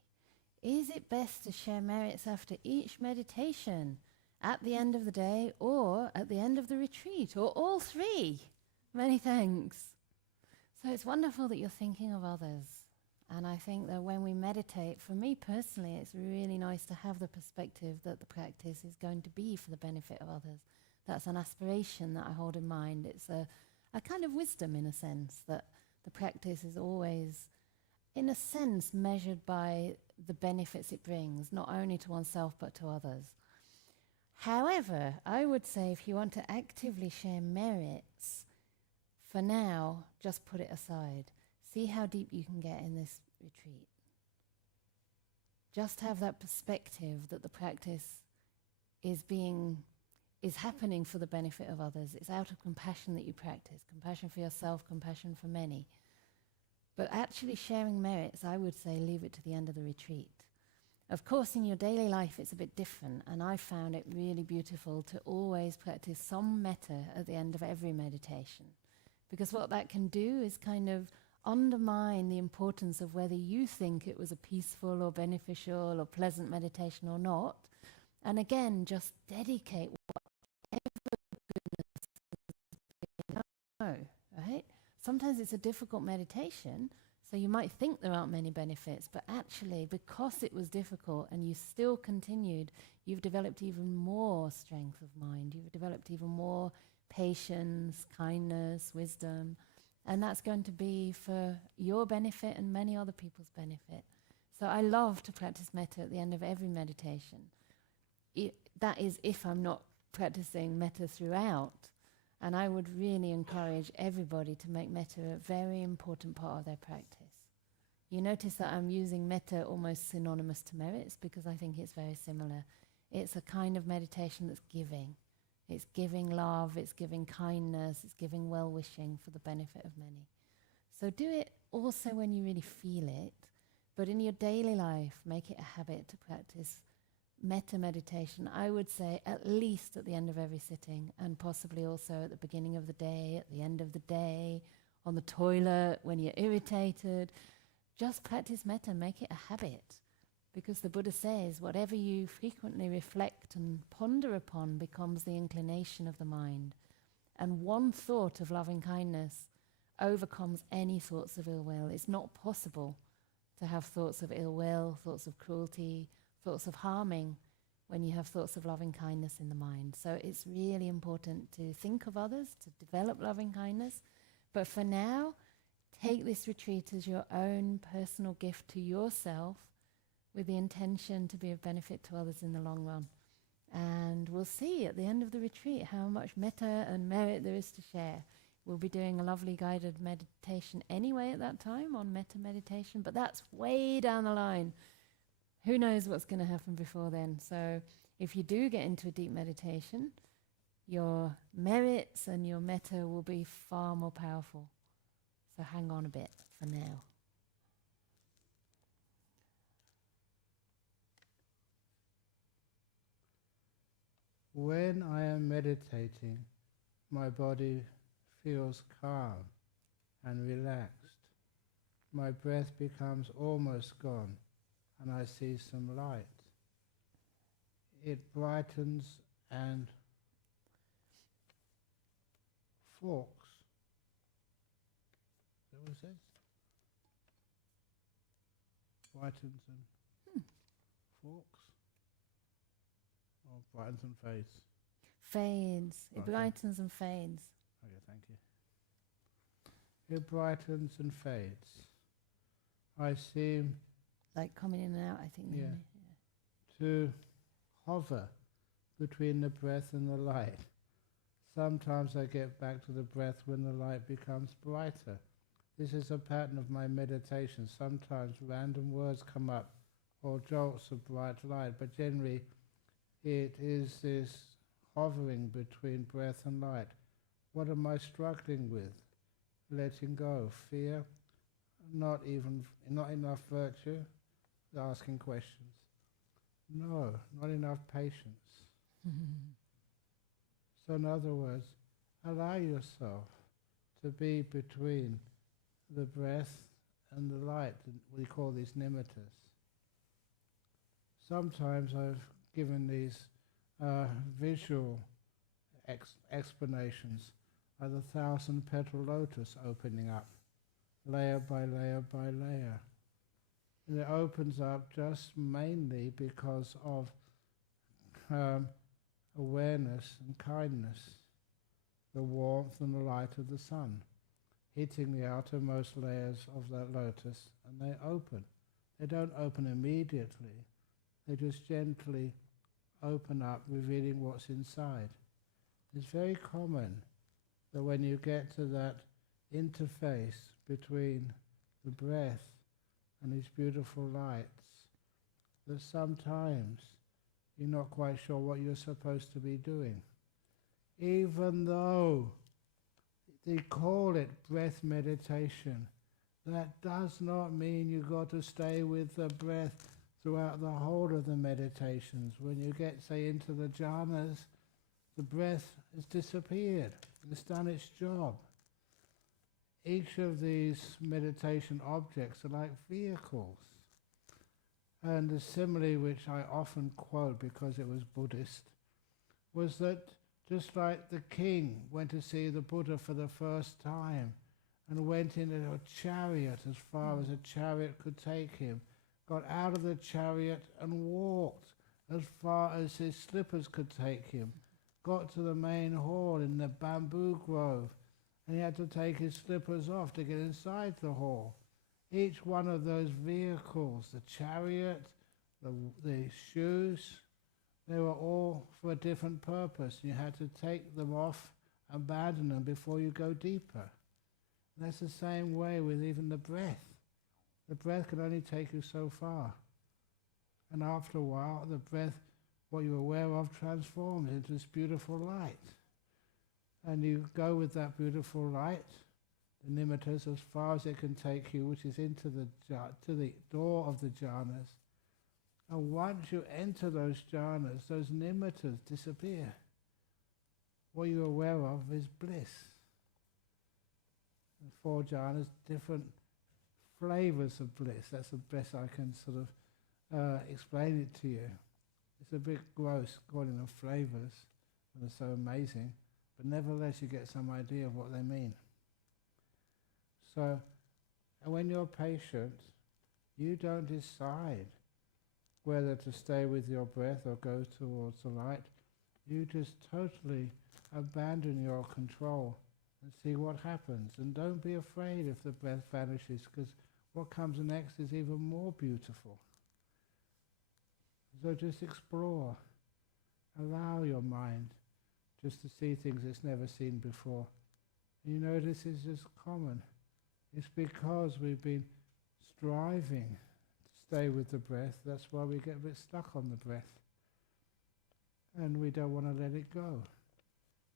Is it best to share merits after each meditation, at the end of the day, or at the end of the retreat, or all three? Many thanks. So it's wonderful that you're thinking of others. And I think that when we meditate, for me personally, it's really nice to have the perspective that the practice is going to be for the benefit of others. That's an aspiration that I hold in mind. It's a kind of wisdom, in a sense, that the practice is always, in a sense, measured by the benefits it brings, not only to oneself but to others. However, I would say if you want to actively share merits, for now, just put it aside. See how deep you can get in this retreat. Just have that perspective that the practice is happening for the benefit of others. It's out of compassion that you practice. Compassion for yourself, compassion for many. But actually sharing merits, I would say leave it to the end of the retreat. Of course, in your daily life, it's a bit different, and I found it really beautiful to always practice some metta at the end of every meditation. Because what that can do is kind of undermine the importance of whether you think it was a peaceful or beneficial or pleasant meditation or not. And again, just dedicate whatever, right? Sometimes it's a difficult meditation, so you might think there aren't many benefits, but actually, because it was difficult and you still continued, you've developed even more strength of mind. You've developed even more patience, kindness, wisdom, and that's going to be for your benefit and many other people's benefit. So I love to practice metta at the end of every meditation. That is if I'm not practicing metta throughout. And I would really encourage everybody to make metta a very important part of their practice. You notice that I'm using metta almost synonymous to merits because I think it's very similar. It's a kind of meditation that's giving. It's giving love, it's giving kindness, it's giving well-wishing for the benefit of many. So do it also when you really feel it, but in your daily life, make it a habit to practice metta meditation. I would say at least at the end of every sitting, and possibly also at the beginning of the day, at the end of the day, on the toilet, when you're irritated. Just practice metta, make it a habit. Because the Buddha says, whatever you frequently reflect and ponder upon becomes the inclination of the mind. And one thought of loving kindness overcomes any thoughts of ill will. It's not possible to have thoughts of ill will, thoughts of cruelty, thoughts of harming when you have thoughts of loving kindness in the mind. So it's really important to think of others, to develop loving kindness. But for now, take this retreat as your own personal gift to yourself with the intention to be of benefit to others in the long run. And we'll see at the end of the retreat how much metta and merit there is to share. We'll be doing a lovely guided meditation anyway at that time on metta meditation, but that's way down the line. Who knows what's going to happen before then? So if you do get into a deep meditation, your merits and your metta will be far more powerful. So hang on a bit for now. When I am meditating, my body feels calm and relaxed. My breath becomes almost gone, and I see some light. It brightens and forks. Is that what it says? Brightens and forks? Or brightens and fades? Fades. It Okay. brightens and fades. Okay, thank you. It brightens and fades. I seem Like coming in and out, I think. Yeah. to hover between the breath and the light. Sometimes I get back to the breath when the light becomes brighter. This is a pattern of my meditation. Sometimes random words come up or jolts of bright light, but generally it is this hovering between breath and light. What am I struggling with? Letting go. Fear? Not enough virtue? Asking questions. No, not enough patience. So in other words, allow yourself to be between the breath and the light. We call these nimittas. Sometimes I've given these visual explanations of the 1,000-petal lotus opening up, layer by layer by layer. And it opens up just mainly because of awareness and kindness, the warmth and the light of the sun, hitting the outermost layers of that lotus, and they open. They don't open immediately. They just gently open up, revealing what's inside. It's very common that when you get to that interface between the breath and these beautiful lights, that sometimes you're not quite sure what you're supposed to be doing. Even though they call it breath meditation, that does not mean you've got to stay with the breath throughout the whole of the meditations. When you get, say, into the jhanas, the breath has disappeared. It's done its job. each of these meditation objects are like vehicles. And the simile which I often quote because it was Buddhist was that just like the king went to see the Buddha for the first time and went in a chariot as far as a chariot could take him, got out of the chariot and walked as far as his slippers could take him, got to the main hall in the bamboo grove, and he had to take his slippers off to get inside the hall. Each one of those vehicles, the chariot, the shoes, they were all for a different purpose. You had to take them off, abandon them before you go deeper. And that's the same way with even the breath. The breath can only take you so far. And after a while, the breath, what you're aware of, transforms into this beautiful light. And you go with that beautiful light, the nimittas, as far as it can take you, which is into to the door of the jhanas. And once you enter those jhanas, those nimittas disappear. What you're aware of is bliss. The 4 jhanas, different flavors of bliss. That's the best I can sort of explain it to you. It's a bit gross calling them flavors, they're so amazing, but nevertheless you get some idea of what they mean. So, and when you're patient, you don't decide whether to stay with your breath or go towards the light. You just totally abandon your control and see what happens. And don't be afraid if the breath vanishes, because what comes next is even more beautiful. So just explore. Allow your mind just to see things it's never seen before. And you know, this is just common. It's because we've been striving to stay with the breath. That's why we get a bit stuck on the breath. And we don't want to let it go.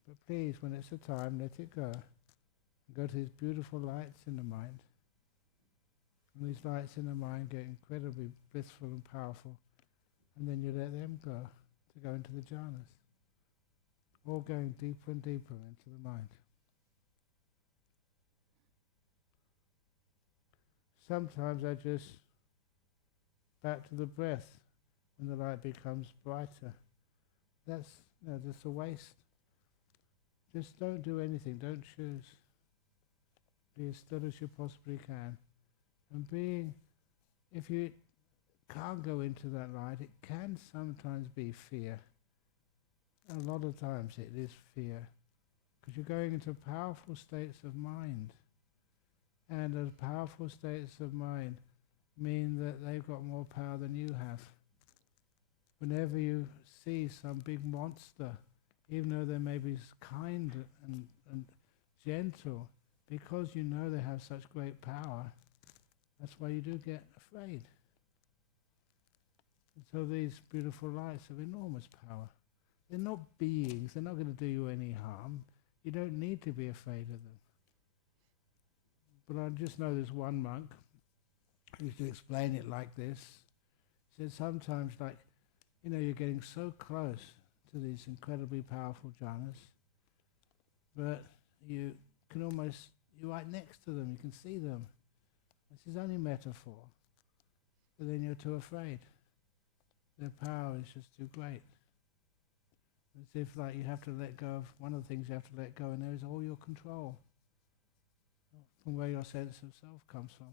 But please, when it's the time, let it go. Go to these beautiful lights in the mind. And these lights in the mind get incredibly blissful and powerful. And then you let them go to go into the jhanas. All going deeper and deeper into the mind. Sometimes I just back to the breath when the light becomes brighter. That's just a waste. Just don't do anything, don't choose. Be as still as you possibly can. And being, if you can't go into that light, it can sometimes be fear. A lot of times it is fear. Because you're going into powerful states of mind. And those powerful states of mind mean that they've got more power than you have. Whenever you see some big monster, even though they may be kind and gentle, because you know they have such great power, that's why you do get afraid. And so these beautiful lights have enormous power. They're not beings, they're not going to do you any harm. You don't need to be afraid of them. But I just know there's one monk who used to explain it like this. He said sometimes, like, you know, you're getting so close to these incredibly powerful jhanas, but you can almost, you're right next to them, you can see them. This is only metaphor. But then you're too afraid. Their power is just too great. It's if like you have to let go of, one of the things you have to let go, and there is all your control from where your sense of self comes from.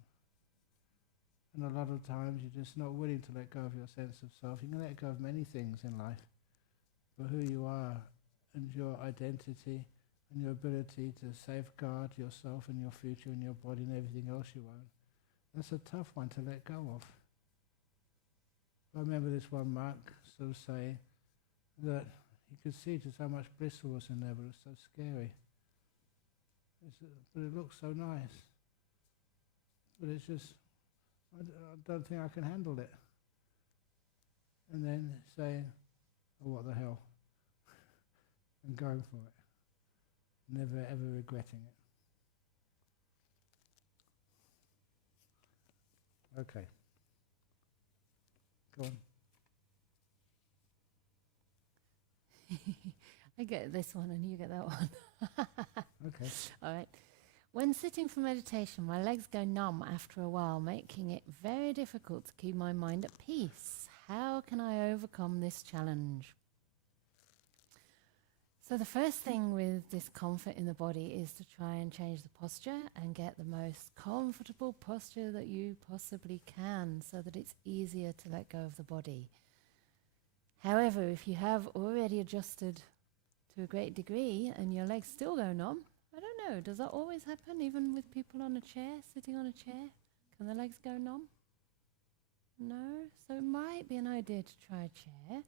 And a lot of times you're just not willing to let go of your sense of self. You can let go of many things in life, but who you are and your identity and your ability to safeguard yourself and your future and your body and everything else you own, that's a tough one to let go of. I remember this one monk sort of saying that he could see just how much bliss was in there, but it was so scary. But it looks so nice. But it's just, I don't think I can handle it. And then saying, oh, what the hell? And going for it. Never ever regretting it. Okay. Go on. I get this one and you get that one. Okay. All right. When sitting for meditation, my legs go numb after a while, making it very difficult to keep my mind at peace. How can I overcome this challenge? So the first thing with discomfort in the body is to try and change the posture and get the most comfortable posture that you possibly can so that it's easier to let go of the body. However, if you have already adjusted to a great degree and your legs still go numb, I don't know, does that always happen even with people on a chair, sitting on a chair? Can the legs go numb? No? So it might be an idea to try a chair.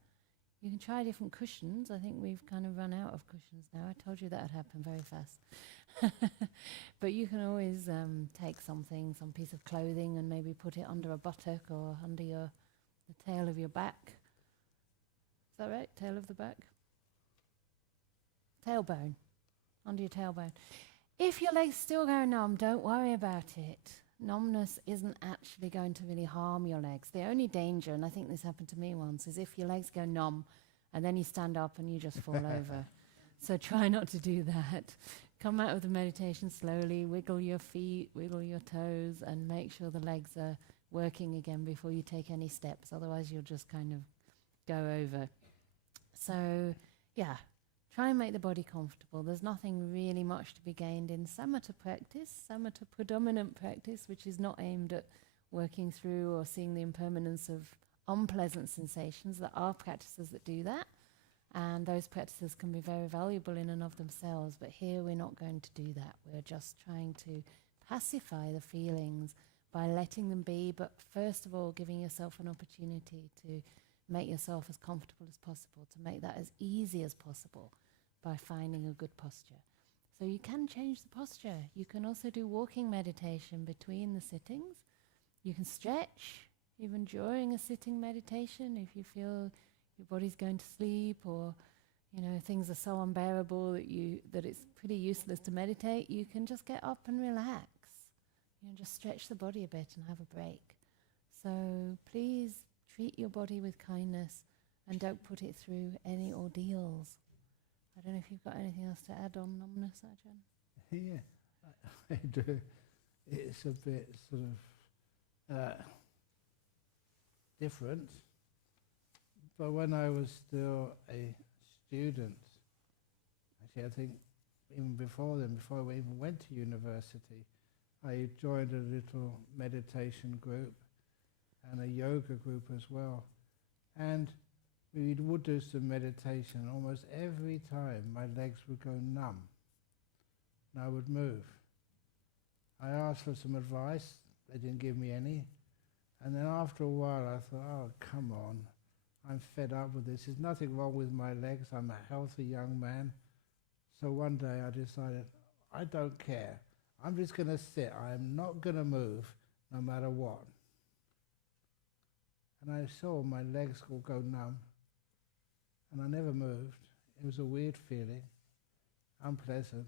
You can try different cushions. I think we've kind of run out of cushions now. I told you that would happen very fast. But you can always take something, some piece of clothing, and maybe put it under a buttock or under the tail of your back. Is that right? Tail of the back? Tailbone. Under your tailbone. If your legs still go numb, don't worry about it. Numbness isn't actually going to really harm your legs. The only danger, and I think this happened to me once, is if your legs go numb and then you stand up and you just fall over. So try not to do that. Come out of the meditation slowly, wiggle your feet, wiggle your toes, and make sure the legs are working again before you take any steps. Otherwise you'll just kind of go over. So yeah, try and make the body comfortable. There's nothing really much to be gained in samatha practice, samatha predominant practice, which is not aimed at working through or seeing the impermanence of unpleasant sensations. There are practices that do that, and those practices can be very valuable in and of themselves, but here we're not going to do that. We're just trying to pacify the feelings by letting them be, but first of all giving yourself an opportunity to make yourself as comfortable as possible, to make that as easy as possible by finding a good posture. So you can change the posture. You can also do walking meditation between the sittings. You can stretch even during a sitting meditation if you feel your body's going to sleep, or things are so unbearable that it's pretty useless to meditate. You can just get up and relax. Just stretch the body a bit and have a break. So please treat your body with kindness and don't put it through any ordeals. I don't know if you've got anything else to add on numbness, Ajahn? Yeah, I do. It's a bit sort of different. But when I was still a student, actually I think even before then, before I even went to university, I joined a little meditation group and a yoga group as well. And we would do some meditation. Almost every time my legs would go numb and I would move. I asked for some advice. They didn't give me any. And then after a while I thought, oh, come on. I'm fed up with this. There's nothing wrong with my legs. I'm a healthy young man. So one day I decided, I don't care. I'm just going to sit. I'm not going to move no matter what. And I saw my legs will go numb. And I never moved. It was a weird feeling, unpleasant.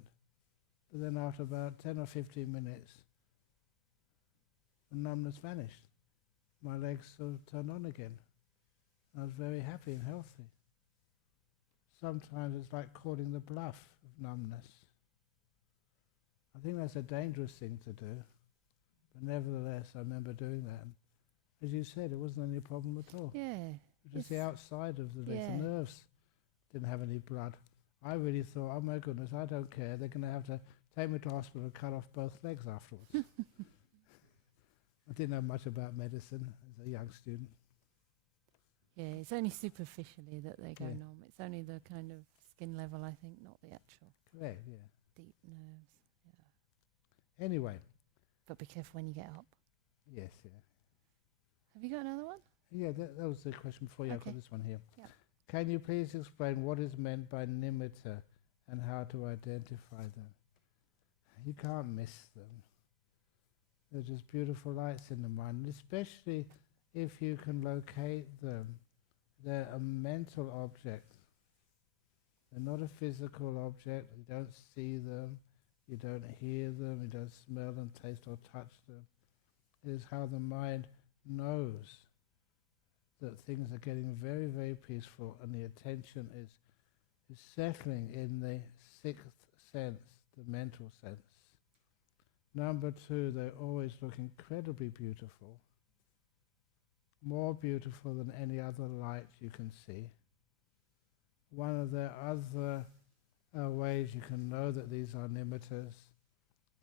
But then after about 10 or 15 minutes, the numbness vanished. My legs sort of turned on again. I was very happy and healthy. Sometimes it's like calling the bluff of numbness. I think that's a dangerous thing to do. But nevertheless, I remember doing that. And as you said, it wasn't any problem at all. Yeah. Just the outside of the legs, the nerves didn't have any blood. I really thought, oh my goodness, I don't care. They're going to have to take me to hospital and cut off both legs afterwards. I didn't know much about medicine as a young student. Yeah, it's only superficially that they go numb. It's only the kind of skin level, I think, not the actual Correct, yeah. deep nerves. Yeah. Anyway. But be careful when you get up. Yes, yeah. Have you got another one? Yeah, that was the question before you. I've got this one here. Yep. Can you please explain what is meant by nimitta and how to identify them? You can't miss them. They're just beautiful lights in the mind, especially if you can locate them. They're a mental object. They're not a physical object. You don't see them. You don't hear them. You don't smell them, taste or touch them. It is how the mind knows that things are getting very, very peaceful and the attention is settling in the sixth sense, the mental sense. Number two, they always look incredibly beautiful, more beautiful than any other light you can see. One of the other ways you can know that these are nimittas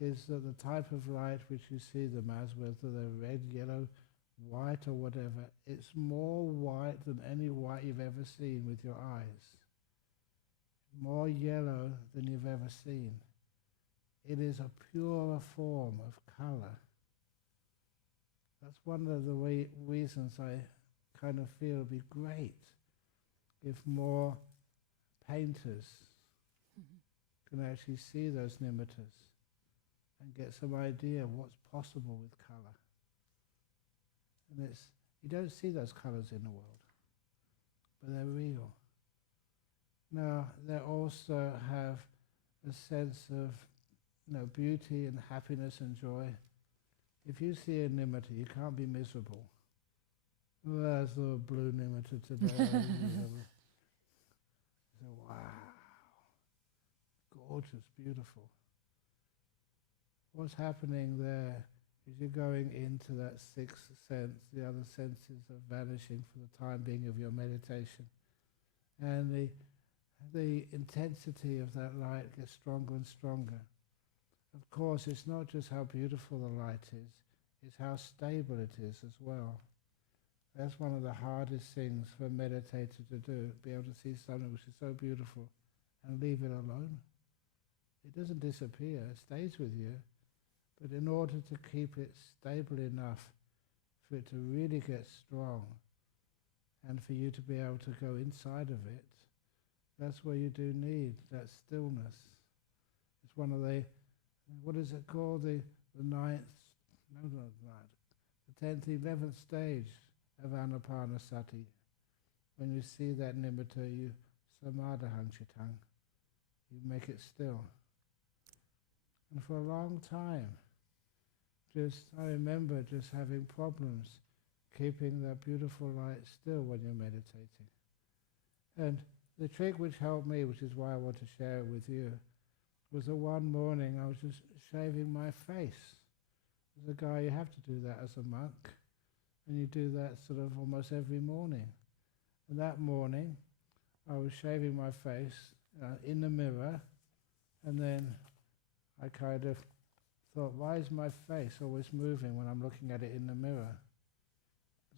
is that the type of light which you see them as, whether they're red, yellow, white or whatever, it's more white than any white you've ever seen with your eyes. More yellow than you've ever seen. It is a purer form of color. That's one of the reasons I kind of feel it would be great if more painters can actually see those nimittas and get some idea of what's possible with color. And you don't see those colors in the world, but they're real. Now, they also have a sense of beauty and happiness and joy. If you see a nimitta, you can't be miserable. Oh, there's a blue nimitta today. So, wow, gorgeous, beautiful. What's happening there is you're going into that sixth sense. The other senses are vanishing for the time being of your meditation. And the intensity of that light gets stronger and stronger. Of course, it's not just how beautiful the light is, it's how stable it is as well. That's one of the hardest things for a meditator to do, be able to see something which is so beautiful and leave it alone. It doesn't disappear, it stays with you. But in order to keep it stable enough for it to really get strong and for you to be able to go inside of it, that's where you do need that stillness. It's one of the, what is it called? The 10th, 11th stage of Anapanasati. When you see that nimitta, you samadhahang chitang. You make it still. And for a long time, I remember just having problems keeping that beautiful light still when you're meditating. And the trick which helped me, which is why I want to share it with you, was that one morning I was just shaving my face. As a guy, you have to do that as a monk, and you do that sort of almost every morning. And that morning, I was shaving my face in the mirror, and then I kind of thought, why is my face always moving when I'm looking at it in the mirror?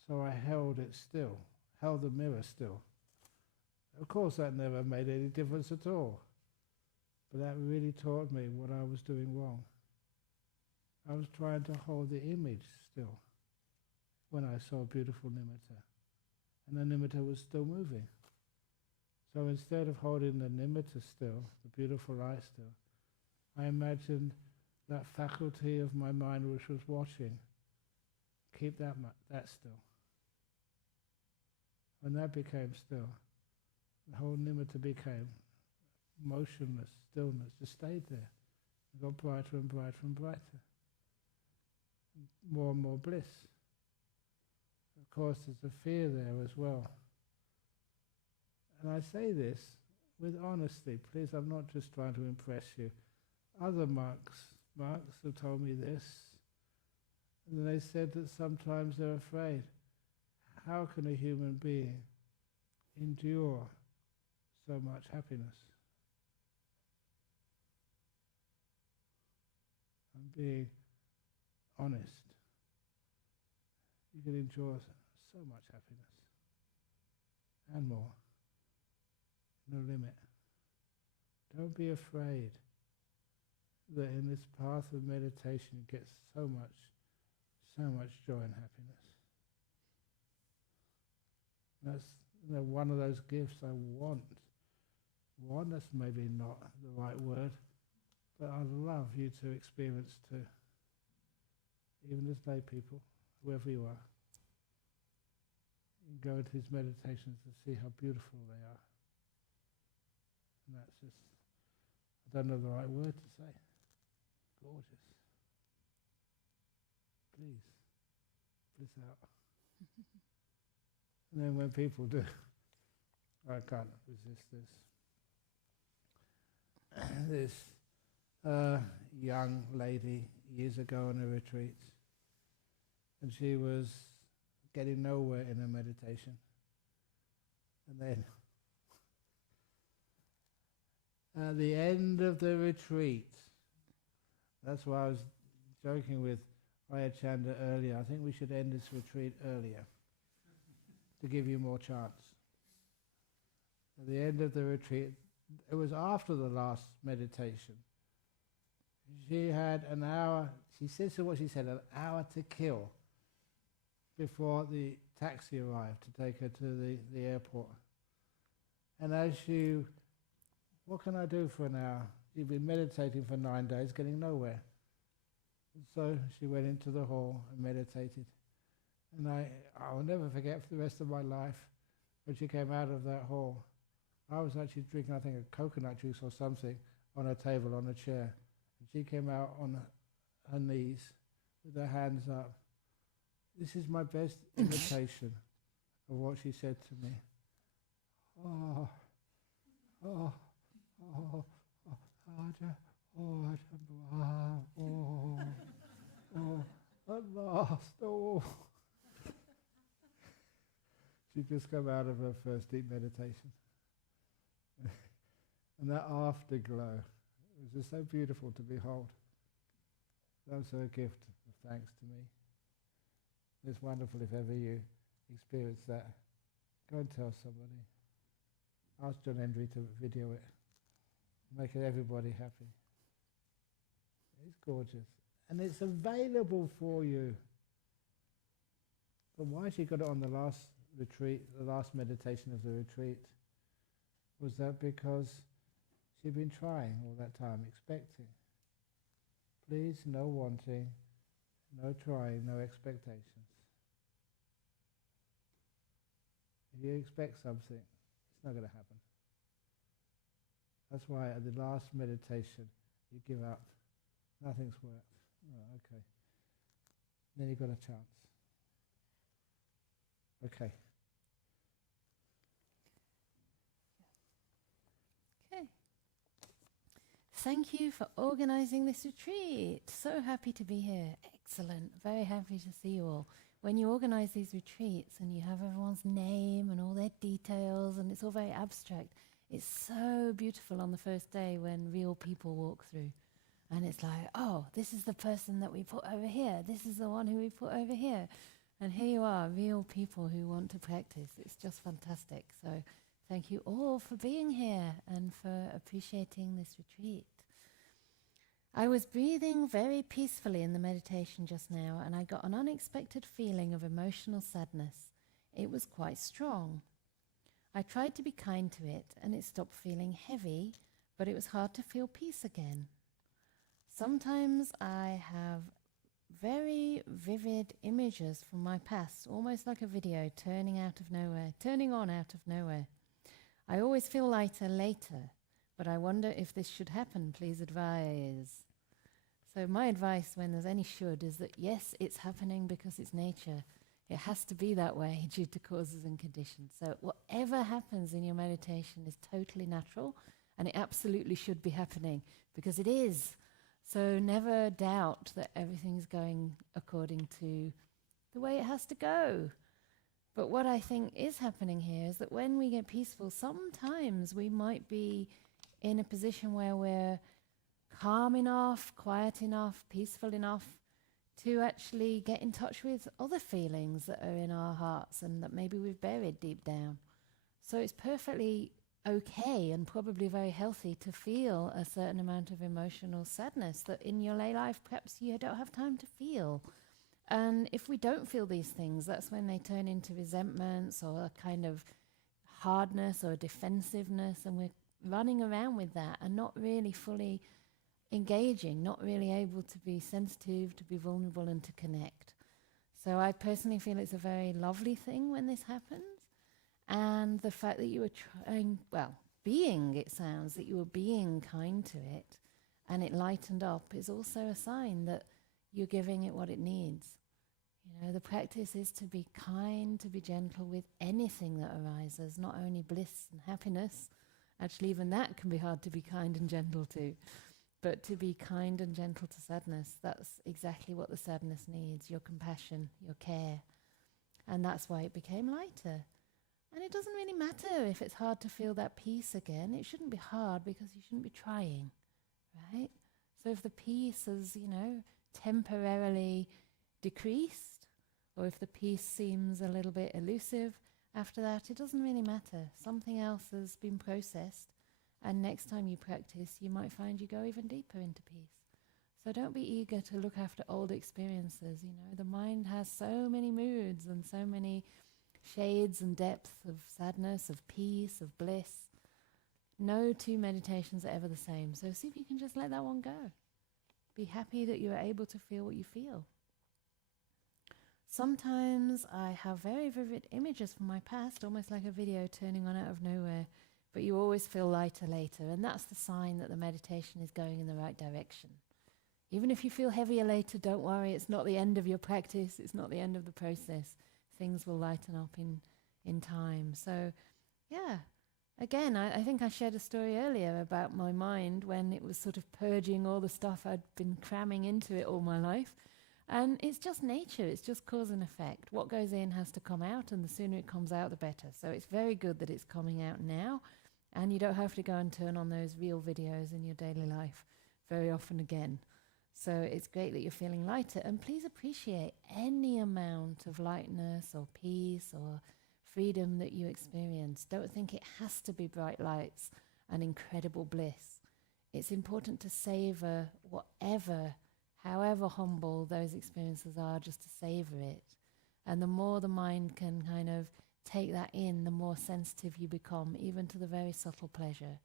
So I held it still, held the mirror still. Of course, that never made any difference at all. But that really taught me what I was doing wrong. I was trying to hold the image still when I saw a beautiful nimitta. And the nimitta was still moving. So instead of holding the nimitta still, the beautiful light still, I imagined that faculty of my mind which was watching, keep that still. When that became still, the whole nimitta became motionless, stillness, just stayed there. It got brighter and brighter and brighter. More and more bliss. Of course, there's a fear there as well. And I say this with honesty, please, I'm not just trying to impress you. Other monks have told me this, and they said that sometimes they're afraid. How can a human being endure so much happiness? I'm being honest. You can endure so much happiness and more. No limit. Don't be afraid that in this path of meditation you get so much joy and happiness. That's one of those gifts I want. Want, that's maybe not the right word, but I'd love you to experience too. Even as lay people, whoever you are. You can go into these meditations to see how beautiful they are. And that's just, I don't know the right word to say. Gorgeous. Please, bliss out. And then when people do, I can't resist this. This young lady years ago on her retreats, and she was getting nowhere in her meditation. And then, at the end of the retreat, that's why I was joking with Ajahn Canda earlier, I think we should end this retreat earlier to give you more chance. At the end of the retreat, it was after the last meditation. She had an hour, she said to what she said, an hour to kill before the taxi arrived to take her to the airport. And as she, what can I do for an hour? She'd been meditating for 9 days, getting nowhere. So she went into the hall and meditated. And I'll never forget for the rest of my life when she came out of that hall. I was actually drinking, I think, a coconut juice or something on her table, on a chair. And she came out on her knees with her hands up. This is my best imitation of what she said to me. Oh, oh, oh, Ajahn Brahm, at last, oh. She'd just come out of her first deep meditation. And that afterglow, it was just so beautiful to behold. That was her gift of thanks to me. It's wonderful if ever you experience that. Go and tell somebody. Ask John Hendry to video it. Make everybody happy. It's gorgeous. And it's available for you. But why she got it on the last retreat, the last meditation of the retreat, was that because she'd been trying all that time, expecting. Please, no wanting, no trying, no expectations. If you expect something, it's not going to happen. That's why at the last meditation, you give up. Nothing's worked. Oh, okay. Then you've got a chance. Okay. Okay. Thank you for organising this retreat. So happy to be here. Excellent. Very happy to see you all. When you organise these retreats and you have everyone's name and all their details and it's all very abstract, it's so beautiful on the first day when real people walk through. And it's like, oh, this is the person that we put over here. This is the one who we put over here. And here you are, real people who want to practice. It's just fantastic. So thank you all for being here and for appreciating this retreat. I was breathing very peacefully in the meditation just now, and I got an unexpected feeling of emotional sadness. It was quite strong. I tried to be kind to it, and it stopped feeling heavy, but it was hard to feel peace again. Sometimes I have very vivid images from my past, almost like a video turning on out of nowhere. I always feel lighter later, but I wonder if this should happen. Please advise. So my advice when there's any should is that yes, it's happening because it's nature. It has to be that way due to causes and conditions. So whatever happens in your meditation is totally natural, and it absolutely should be happening because it is. So never doubt that everything's going according to the way it has to go. But what I think is happening here is that when we get peaceful, sometimes we might be in a position where we're calm enough, quiet enough, peaceful enough to actually get in touch with other feelings that are in our hearts and that maybe we've buried deep down. So it's perfectly okay and probably very healthy to feel a certain amount of emotional sadness that in your lay life perhaps you don't have time to feel. And if we don't feel these things, that's when they turn into resentments or a kind of hardness or defensiveness, and we're running around with that and not really fully engaging, not really able to be sensitive, to be vulnerable and to connect. So I personally feel it's a very lovely thing when this happens. And the fact that you were it sounds that you were being kind to it and it lightened up is also a sign that you're giving it what it needs. You know, the practice is to be kind, to be gentle with anything that arises, not only bliss and happiness. Actually, even that can be hard to be kind and gentle to. but to be kind and gentle to sadness. That's exactly what the sadness needs, your compassion, your care. And that's why it became lighter. And it doesn't really matter if it's hard to feel that peace again. It shouldn't be hard because you shouldn't be trying, right? So if the peace has, temporarily decreased, or if the peace seems a little bit elusive after that, it doesn't really matter. Something else has been processed, and next time you practice, you might find you go even deeper into peace. So don't be eager to look after old experiences. The mind has so many moods and so many shades and depths of sadness, of peace, of bliss. No two meditations are ever the same. So see if you can just let that one go. Be happy that you are able to feel what you feel. Sometimes I have very vivid images from my past, almost like a video turning on out of nowhere, but you always feel lighter later, and that's the sign that the meditation is going in the right direction. Even if you feel heavier later, don't worry, it's not the end of your practice, it's not the end of the process. Things will lighten up in time. So, yeah. Again, I think I shared a story earlier about my mind when it was sort of purging all the stuff I'd been cramming into it all my life. And it's just nature, it's just cause and effect. What goes in has to come out, and the sooner it comes out, the better. So it's very good that it's coming out now, and you don't have to go and turn on those real videos in your daily life very often again. So it's great that you're feeling lighter, and please appreciate any amount of lightness or peace or freedom that you experience. Don't think it has to be bright lights and incredible bliss. It's important to savor whatever, however humble those experiences are, just to savor it. And the more the mind can kind of take that in, the more sensitive you become, even to the very subtle pleasure.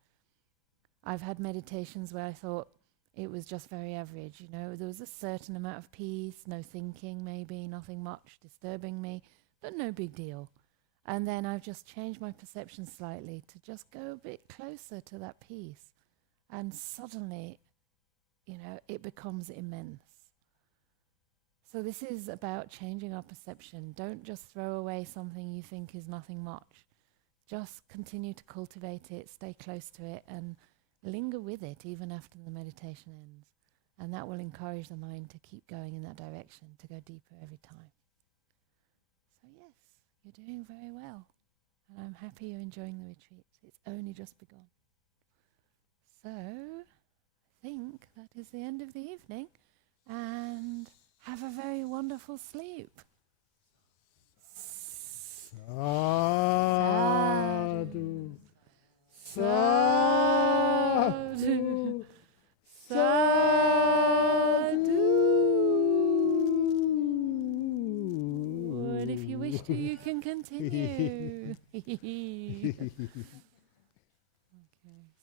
I've had meditations where I thought it was just very average, there was a certain amount of peace, no thinking maybe, nothing much disturbing me, but no big deal. And then I've just changed my perception slightly to just go a bit closer to that peace. And suddenly, it becomes immense. So this is about changing our perception. Don't just throw away something you think is nothing much. Just continue to cultivate it, stay close to it, and linger with it even after the meditation ends. And that will encourage the mind to keep going in that direction, to go deeper every time. So yes, you're doing very well. And I'm happy you're enjoying the retreat. It's only just begun. So I think that is the end of the evening. And have a very wonderful sleep. Sadhu. Sadhu. Sadhu. And if you wish to, you can continue.